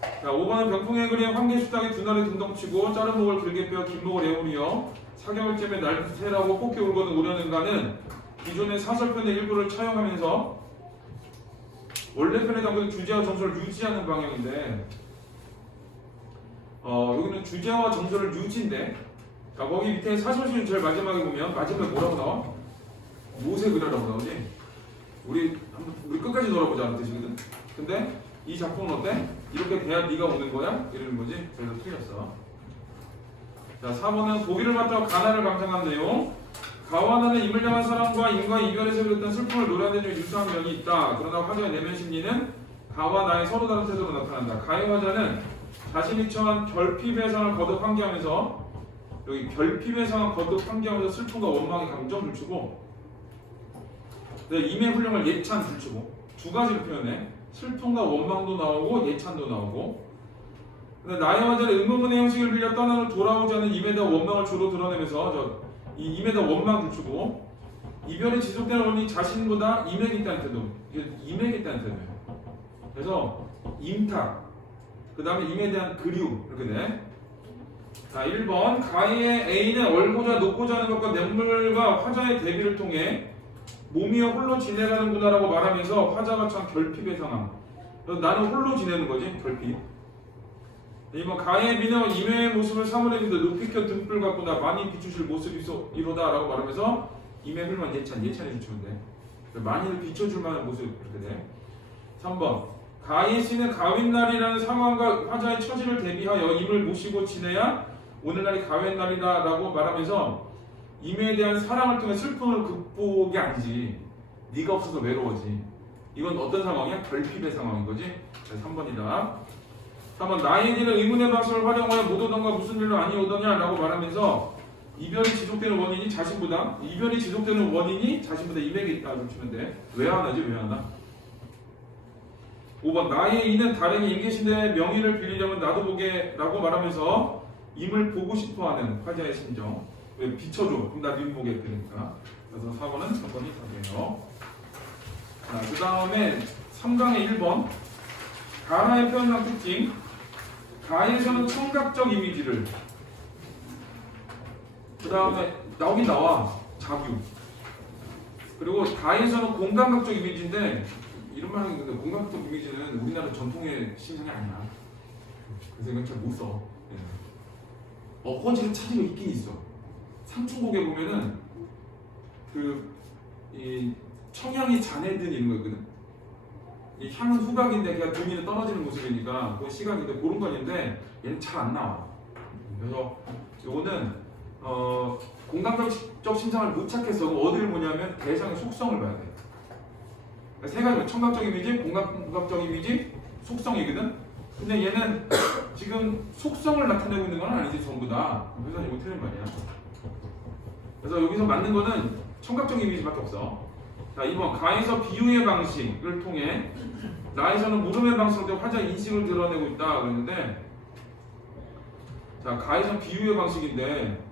자 5번은 병풍의 그림 황계수당이 두 날에 등덩치고 자른 목을 길게 빼어 긴 목을 애우며 사경을쯤에 날새라고 꽃게 울거든 우려는가는 기존의 사설편의 일부를 차용하면서 원래 편에 담긴 주제와 정서를 유지하는 방향인데 여기는 주제와 정서를 유지인데 자 거기 밑에 사설시는 제일 마지막에 보면 마지막에 뭐라고 나와? 모세그라라고 나오지? 우리 끝까지 놀아보자는 뜻이거든. 근데 이 작품은 어때? 이렇게 돼야 네가 오는 거야? 이러는 거지. 그래서 틀렸어. 자 4번은 보기를 받다가 가난을 감상한 내용. 가와나는 임을 향한 사랑과 임과 이별에서 그렸던 슬픔을 노래하는 데 유사한 면이 있다. 그러나 화자의 내면 심리는 가와 나의 서로 다른 태도로 나타난다. 가의 화자는 자신이 처한 결핍의 상을 거듭 환기하면서 여기 결핍의 상을 거듭 환기하면서 슬픔과 원망의 감정을 주고 임의 훈령을 예찬 줄치고 두 가지를 표현해. 슬픔과 원망도 나오고 예찬도 나오고. 근데 나의 화자는 의문문의 형식을 빌려 떠나는 돌아오지 않은 임에 대한 원망을 주로 드러내면서 이 임에 대한 원망 줄치고 이별이 지속되는 원인이 자신보다 임에게 있다는 태도. 이게 임에게 있다는 태도예요. 그래서 임탁 그 다음에 임에 대한 그리움 이렇게 돼. 자 1번 가의 애인은 얼고자 높고자 하는 것과 냇물과 화자의 대비를 통해 몸이여 홀로 지내가는구나 라고 말하면서 화자가 처한 결핍의 상황. 그래서 나는 홀로 지내는 거지 결핍. 2번 가의 비는 임의 모습을 사물에는데 높이 켜 등불 같구나 많이 비추실 모습이로다 라고 말하면서 임의 불만 예찬해 주시면 돼. 많이를 비춰줄 만한 모습 이렇게 돼. 3번 가의 씨는 가윈날이라는 상황과 화자의 처지를 대비하여 임을 모시고 지내야 오늘날이 가윈날이다 라고 말하면서 임에 대한 사랑을 통해 슬픔을 극복이 아니지 네가 없어서 외로워지. 이건 어떤 상황이야? 결핍의 상황인 거지. 3번이다. 3번 나의 일은 의문의 방식을 활용하여 못 오던가 무슨 일로 아니오더냐 라고 말하면서 이별이 지속되는 원인이 자신보다 임에게 있다고 치면 돼. 왜 하나지? 왜 하나? 5번 나의 이는 다른 임계신의 명의를 빌리려면 나도 보게 라고 말하면서 임을 보고 싶어하는 화자의 심정. 왜 비춰줘? 그럼 나 님 보게 되니까. 그래서 4번은 3번이 답이에요. 자, 그 다음에 3강의 1번 가나의 표현상 특징. 가에서는 청각적 이미지를 그 다음에 나오긴 나와 자규. 그리고 가에서는 공감각적 이미지인데 이런 말 하는 건데 공감각적 이미지는 우리나라 전통의 신상이 아니야. 그래서 이건 잘 못 써. 어거지를 찾으면 있긴 있어. 상충곡에 보면은 이 청향이 잔해든 이런 거 있거든. 이 향은 후각인데 그냥 등위는 떨어지는 모습이니까 그 시각인데 그런 거 있는데 얘는 잘 안 나와. 그래서 요거는 공감적 심상을 못 찾겠어. 어디를 보냐면 대상의 속성을 봐야 돼. 그러니까 세 가지 청각적 이미지, 공감적 이미지, 속성이거든. 근데 얘는 지금 지금 속성을 나타내고 있는 건 아니지 전부 다. 그래서 이거 틀린 말이야. 그래서 여기서 맞는 거는 청각적 이미지밖에 없어. 자, 2번 가에서 비유의 방식을 통해 나에서는 물음의 방식으로 화자 인식을 드러내고 있다 그랬는데, 자, 가에서 비유의 방식인데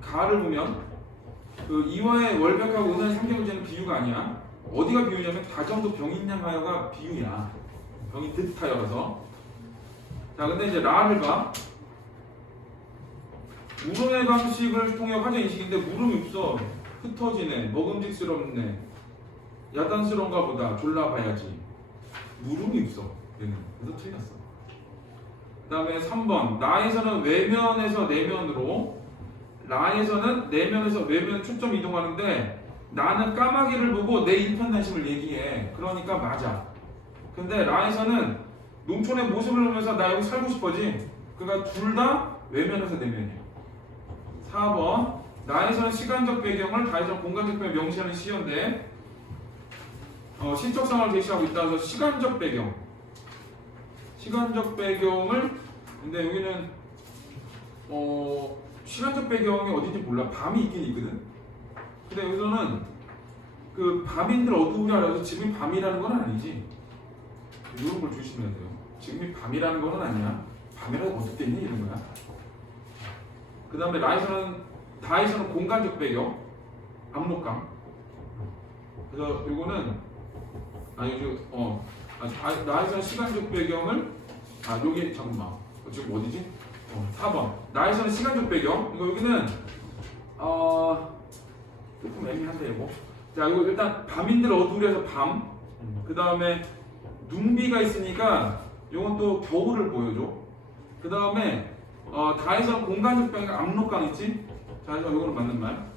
가를 보면 그 이화의 월백하고 은하의 삼경제는 비유가 아니야. 어디가 비유냐면 다정도 병인양하여가 비유야. 병이 듯하여라서. 자, 근데 이제 라를 봐. 물음의 방식을 통해 화자 인식인데 물음이 없어. 흩어지네, 먹음직스럽네, 야단스러운가 보다, 졸라봐야지. 물음이 없어 얘는. 그래서 틀렸어. 그 다음에 3번 나에서는 외면에서 내면으로, 나에서는 내면에서 외면 초점 이동하는데 나는 까마귀를 보고 내 일편단심을 얘기해. 그러니까 맞아. 근데 라에서는 농촌의 모습을 보면서 나 여기 살고 싶어지. 그러니까 둘 다 외면에서 내면이야. 4번 나에서는 시간적 배경을, 다에서는 공간적 배경을 명시하는 시인데 시적 상황을 제시하고 있다. 그래서 시간적 배경, 시간적 배경을, 근데 여기는 시간적 배경이 어딘지 몰라. 밤이 있긴 있거든. 근데 여기서는 그 밤인들 어두우냐 그래서 지금이 밤이라는 건 아니지. 이런 걸 조심해야 돼요. 지금이 밤이라는 건 아니야. 밤이라고 어떻게 있니 이런 거야. 그 다음에 다에서는 공간적 배경, 압록강. 그래서 요거는 나에서는 시간적 배경을, 여기 잠깐만 지금 어디지? 4번 나에서는 시간적 배경. 이거 여기는 조금 애매한데 이거. 자, 이거 일단 밤인들 어두우려서 밤. 그 다음에 눈비가 있으니까 이건 또 겨울을 보여줘. 그 다음에 다에서는 공간적 배경, 압록강 있지? 자, 그래서 이거는 맞는 말.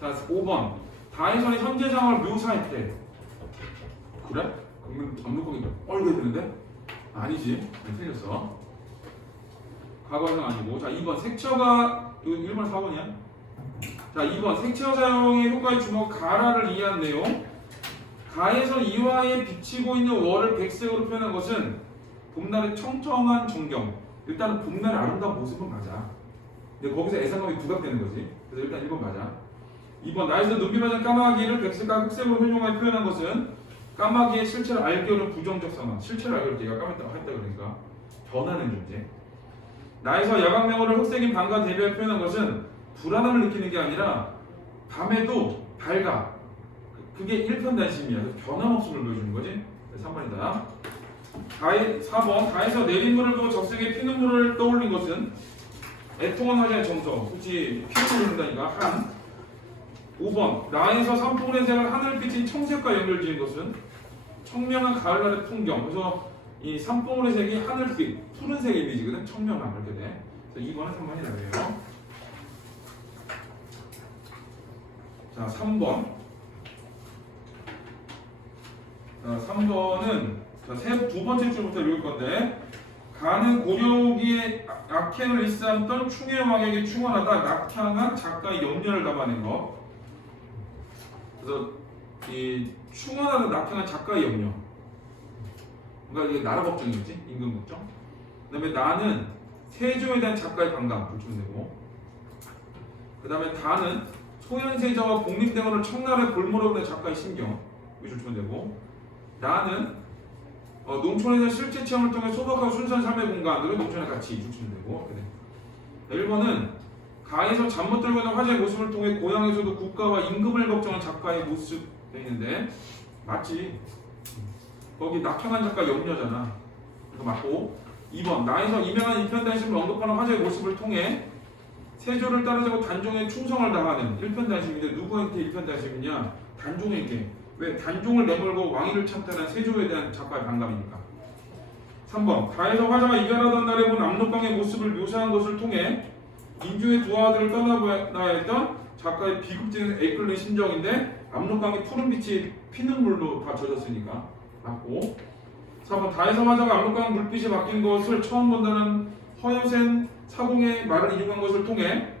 자, 5번 다에서는 현재 상황을 묘사할 때. 그래? 그러면 압록강이 얼게 되는데? 아니지. 틀렸어. 과거형 아니고. 자, 2번 색채가, 이거 1번 4번이야. 자, 2번 색채어 사용의 효과에 주목, 가라를 이해한 내용. 가에서 이화에 비치고 있는 월을 백색으로 표현한 것은 봄날의 청청한 정경. 일단은 봄날의 아름다운 모습은 맞아. 근데 거기서 애상감이 부각되는 거지. 그래서 일단 1번 맞아. 2번 나에서 눈비 맞은 까마귀를 백색과 흑색으로 혼용하여 표현한 것은 까마귀의 실체를 알게 하는 부정적 상황. 실체를 알게 얘가 까맣다고 했다 그러니까 변하는 존재. 나에서 야광명호를 흑색인 밤과 대비하여 표현한 것은 불안함을 느끼는 게 아니라 밤에도 밝아. 그게 일편단심이야. 변함없음을 보여주는 거지. 3번이다. 4번 다에서 내린 물을 보고 적색의 피눈물을 떠올린 것은 애통한 화자의 정서. 굳이 피눈물을 흘린다니까. 5번 나에서 산봉우의 색을 하늘빛인 청색과 연결지은 것은 청명한 가을날의 풍경. 그래서 이 산봉우의 색이 하늘빛, 푸른색 이미지거든. 청명한 그렇게 돼. 그래서 2번은 3번이라고 해요. 자, 3번. 자, 3번은 두 번째 줄부터 읽을 건데, 가는 고려기에 낙향을 일삼던 충의 왕에게 충원하다 낙향한 작가의 염려를 담아낸 것. 그래서 이 충원하다 낙향한 작가의 염려. 그러니까 이게 나라 걱정이겠지, 임금 걱정. 그다음에 나는 세조에 대한 작가의 반감 보시면 되고, 그다음에 다는 소현세자와 복립대원을 청나라의 볼모로 보낸 작가의 신경 보시면 되고, 나는 농촌에서 실제 체험을 통해 소박하고 순수한 삶의 공간으로 농촌의 가치 주시면 되고. 1번은 가에서 잠 못 들고 있는 화자의 모습을 통해 고향에서도 국가와 임금을 걱정한 작가의 모습 돼 있는데 맞지? 거기 낙향한 작가 염려잖아. 이거 맞고. 2번 나에서 이명한 일편단심을 언급하는 화자의 모습을 통해 세조를 따르자고 단종에 충성을 다하는 일편단심인데 누구한테 일편단심이냐? 단종에게. 왜? 단종을 내몰고 왕위를 찬탈한 세조에 대한 작가의 반감이니까. 3번 가에서 화자가 이별하던 날에 본 압록강의 모습을 묘사한 것을 통해 인주의 두 아들을 떠나야 했던 작가의 비극적인 애끓는 심정인데 압록강이 푸른빛이 피눈물로 다 젖었으니까 맞고. 4번 다에서 화자가 압록강 물빛이 바뀐 것을 처음 본다는 허여센 사공의 말을 인용한 것을 통해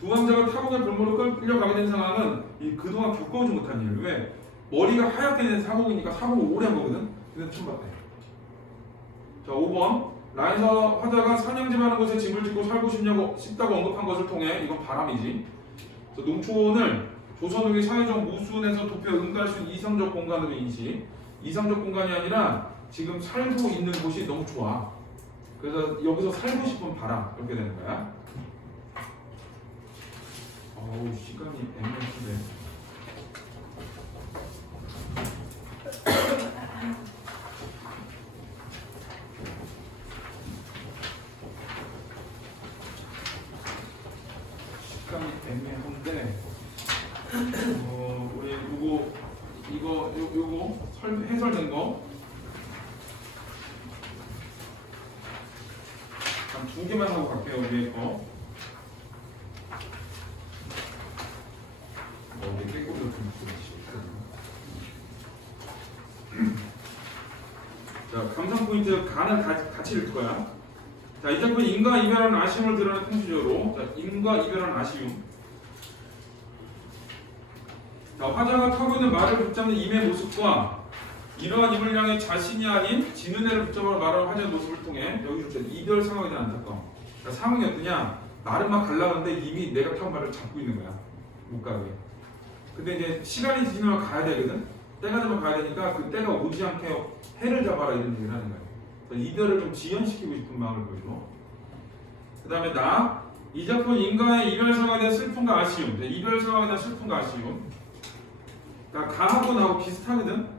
두 왕자가 타국의 볼모로 끌려가게 된 상황은 그동안 겪어오지 못한 일. 왜? 머리가 하얗게 된 사복이니까 사복을 오래 한 거거든. 근데 처음 봤대. 자 5번 라에서 화자가 산양지하는 곳에 집을 짓고 살고 싶다고 언급한 것을 통해 이건 바람이지. 그래서 농촌을 조선 후기 사회적 무순에서 도표 응가할 이상적 공간으로 인식. 이상적 공간이 아니라 지금 살고 있는 곳이 너무 좋아. 그래서 여기서 살고 싶은 바람 이렇게 되는 거야. 어우 시간이 애매한데. 시간이 애매한데. 우리 요거 해설된 거 한 2개만 하고 갈게요. 위에 거. 이게 깨끗이 좀 자, 감상 포인트 간을 같이 읽을 거야. 자, 이 작품은 인과 이별하는 아쉬움을 드러내는 통수적으로. 자, 인과 이별하는 아쉬움. 자, 화자가 타고 있는 말을 붙잡는 임의 모습과 이러한 임을 향해 자신이 아닌 지는 애를 붙잡아 말하는 화자의 모습을 통해 여기 좋죠. 이별 상황에 대한 안타까움. 자, 상황이 어떠냐? 말은 막 가려는데 이미 내가 타고 말을 잡고 있는 거야. 못 가게. 근데 이제 시간이 지나면 가야 되거든. 때가 되면 가야 되니까 그 때가 오지 않게 해를 잡아라 이런 얘기를 하는 거야. 그래서 이별을 좀 지연시키고 싶은 마음을 보여줘. 그 다음에 이 작품은 인간의 이별 상황에 대한 슬픔과 아쉬움. 이별 상황에 대한 슬픔과 아쉬움. 그러니까 가하고 나하고 비슷하거든.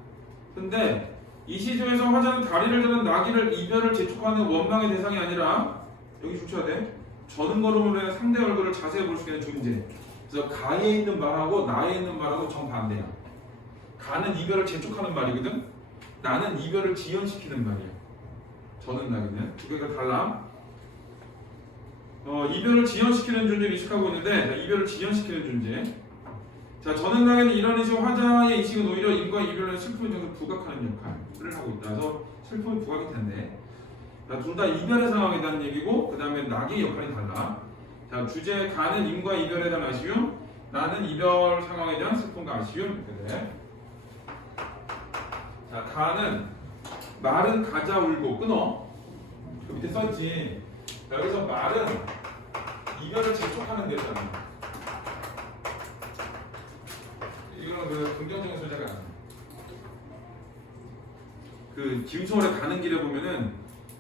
근데 이 시조에서 화자는 다리를 드는 나귀를 이별을 재촉하는 원망의 대상이 아니라 여기 붙여야 돼. 저는 걸음으로 해 상대 얼굴을 자세히 볼 수 있는 존재. 그래서 가에 있는 말하고 나에 있는 말하고 정반대야. 가는 이별을 재촉하는 말이거든. 나는 이별을 지연시키는 말이야. 저는 나귀는 두 개가 달라. 이별을 지연시키는 존재를 인식하고 있는데 자, 이별을 지연시키는 존재. 자, 저는 나에는 이런 인식 화자의 인식은 오히려 인과 이별의 슬픔의 정도 부각하는 역할을 하고 있다. 그래서 슬픔이 부각이 된대. 자, 둘 다 이별의 상황에 대한 얘기고 그 다음에 낙의 역할이 달라. 자, 주제 가는 인과 이별에 대한 아쉬움, 나는 이별 상황에 대한 슬픔과 아쉬움. 그래. 자, 가는 말은 가자 울고 끊어. 그 밑에 써있지. 자, 여기서 말은 이별을 재촉하는 데잖아. 이거는 그 긍정적인 소재가 아니야. 그 기우서울에 가는 길에 보면은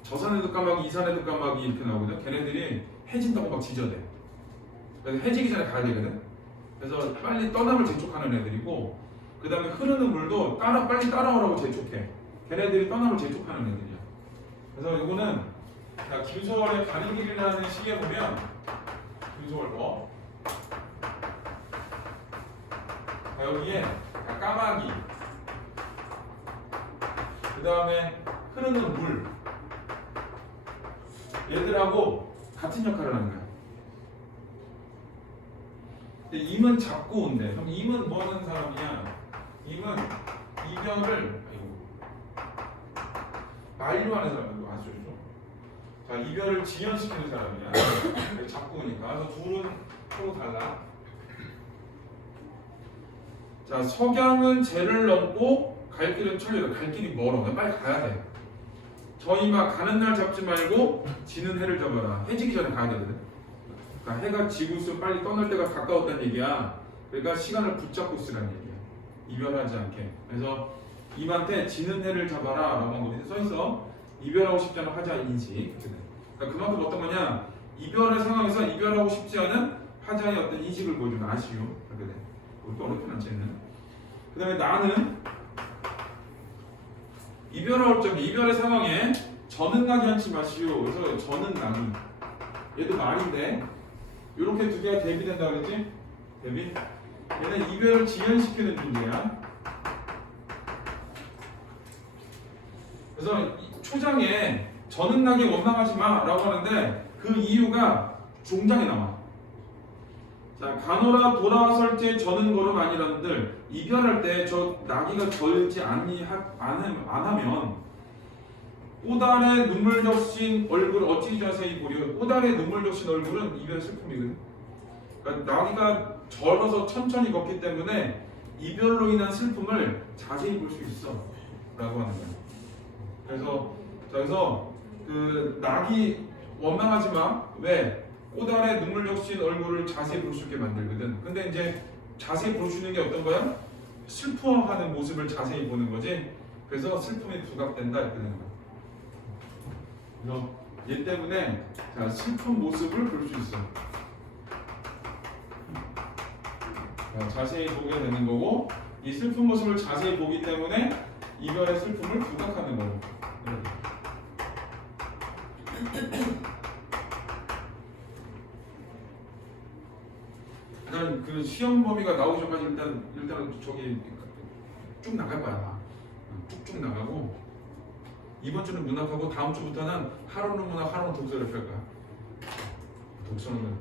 저 산에도 까마귀, 이 산에도 까마귀 이렇게 나오거든. 걔네들이 해진다고 막 지저대. 그래서 해지기 전에 가야 되거든. 그래서 빨리 떠남을 재촉하는 애들이고, 그 다음에 흐르는 물도 빨리 따라오라고 재촉해. 걔네들이 떠남을 재촉하는 애들이야. 그래서 이거는 기우서울에 가는 길이라는 시기에 보면 기우서울 거. 여기에 까마귀, 그 다음에 흐르는 물, 얘들하고 같은 역할을 하는 거야. 근데 임은 잡고 온대. 그럼 임은 뭐 하는 사람이냐? 임은 이별을 말로 하는 사람이고 아시죠? 자, 이별을 지연시키는 사람이야. 잡고 오니까. 그래서 둘은 서로 달라. 자, 석양은 재를 넘고 갈 길은 천리다. 갈 길이 멀어. 빨리 가야 돼. 저희 막 가는 날 잡지 말고 지는 해를 잡아라. 해지기 전에 가야 되거든. 그러니까 해가 지고 있으면 빨리 떠날 때가 가까웠다는 얘기야. 그러니까 시간을 붙잡고 쓰라는 얘기야. 이별하지 않게. 그래서 임한테 지는 해를 잡아라 라고 한 거 밑에 써있어. 이별하고 싶지 않은 화자 인식. 그러니까 그만큼 어떤 거냐, 이별의 상황에서 이별하고 싶지 않은 화자의 어떤 인식을 보여주는 아쉬움. 그렇게 돼. 그것도 어렵진 않지. 그 다음에 나는 이별할 적에 이별의 상황에 저는 나기 하지 마시오. 그래서 저는 나기. 얘도 말인데 이렇게 두 개가 대비된다 그랬지? 대비. 얘는 이별을 지연시키는 존재야. 그래서 초장에 저는 나기 원망하지 마 라고 하는데 그 이유가 종장에 나와. 자, 가노라 돌아설때 저는 걸음 아니란들 이별할 때 저 나기가 절지 안 하면 꼬달의 눈물 적신 얼굴 어찌 자세히 보려. 꼬달의 눈물 적신 얼굴은 이별 슬픔이거든. 그러니까 나기가 절어서 천천히 걷기 때문에 이별로 인한 슬픔을 자세히 볼 수 있어 라고 하는 거야. 그래서 그 낙이 원망하지 마. 왜? 꽃알의 눈물 적신 얼굴을 자세히 볼 수 있게 만들거든. 근데 이제 자세히 볼 수 있는 게 어떤 거야? 슬퍼하는 모습을 자세히 보는 거지. 그래서 슬픔이 부각된다 이렇게 되는 거야. 그래서 얘 때문에 자, 슬픈 모습을 볼 수 있어. 자, 자세히 보게 되는 거고, 이 슬픈 모습을 자세히 보기 때문에 이별의 슬픔을 부각하는 거고. 일단 그 시험 범위가 나오기 전까지 일단 저기 쭉 나갈 거야. 쭉쭉 나가고 이번 주는 문학하고 다음 주부터는 하루는 문학, 하루는 독서를 펼 거야. 독서는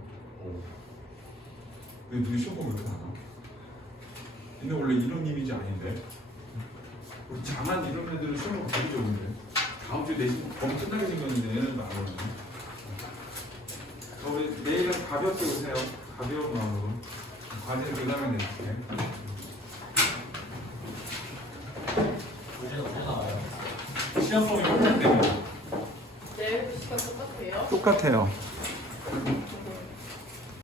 왜 누구 시험 범위 이렇게 많아? 근데 원래 이런 이미지 아닌데. 우리 자만 이런 애들은 시험 범위 되게 좋은데. 다음 주에 내신 범위 끝나게 생겼는데 얘는 안 오네. 우리 내일은 가볍게 오세요. 가벼운 마음으로. 과제를 그 다음에 내줄게. 문제가 잘 나와요. 시험 범위 똑같대요. 내일 시간 똑같아요? 똑같아요.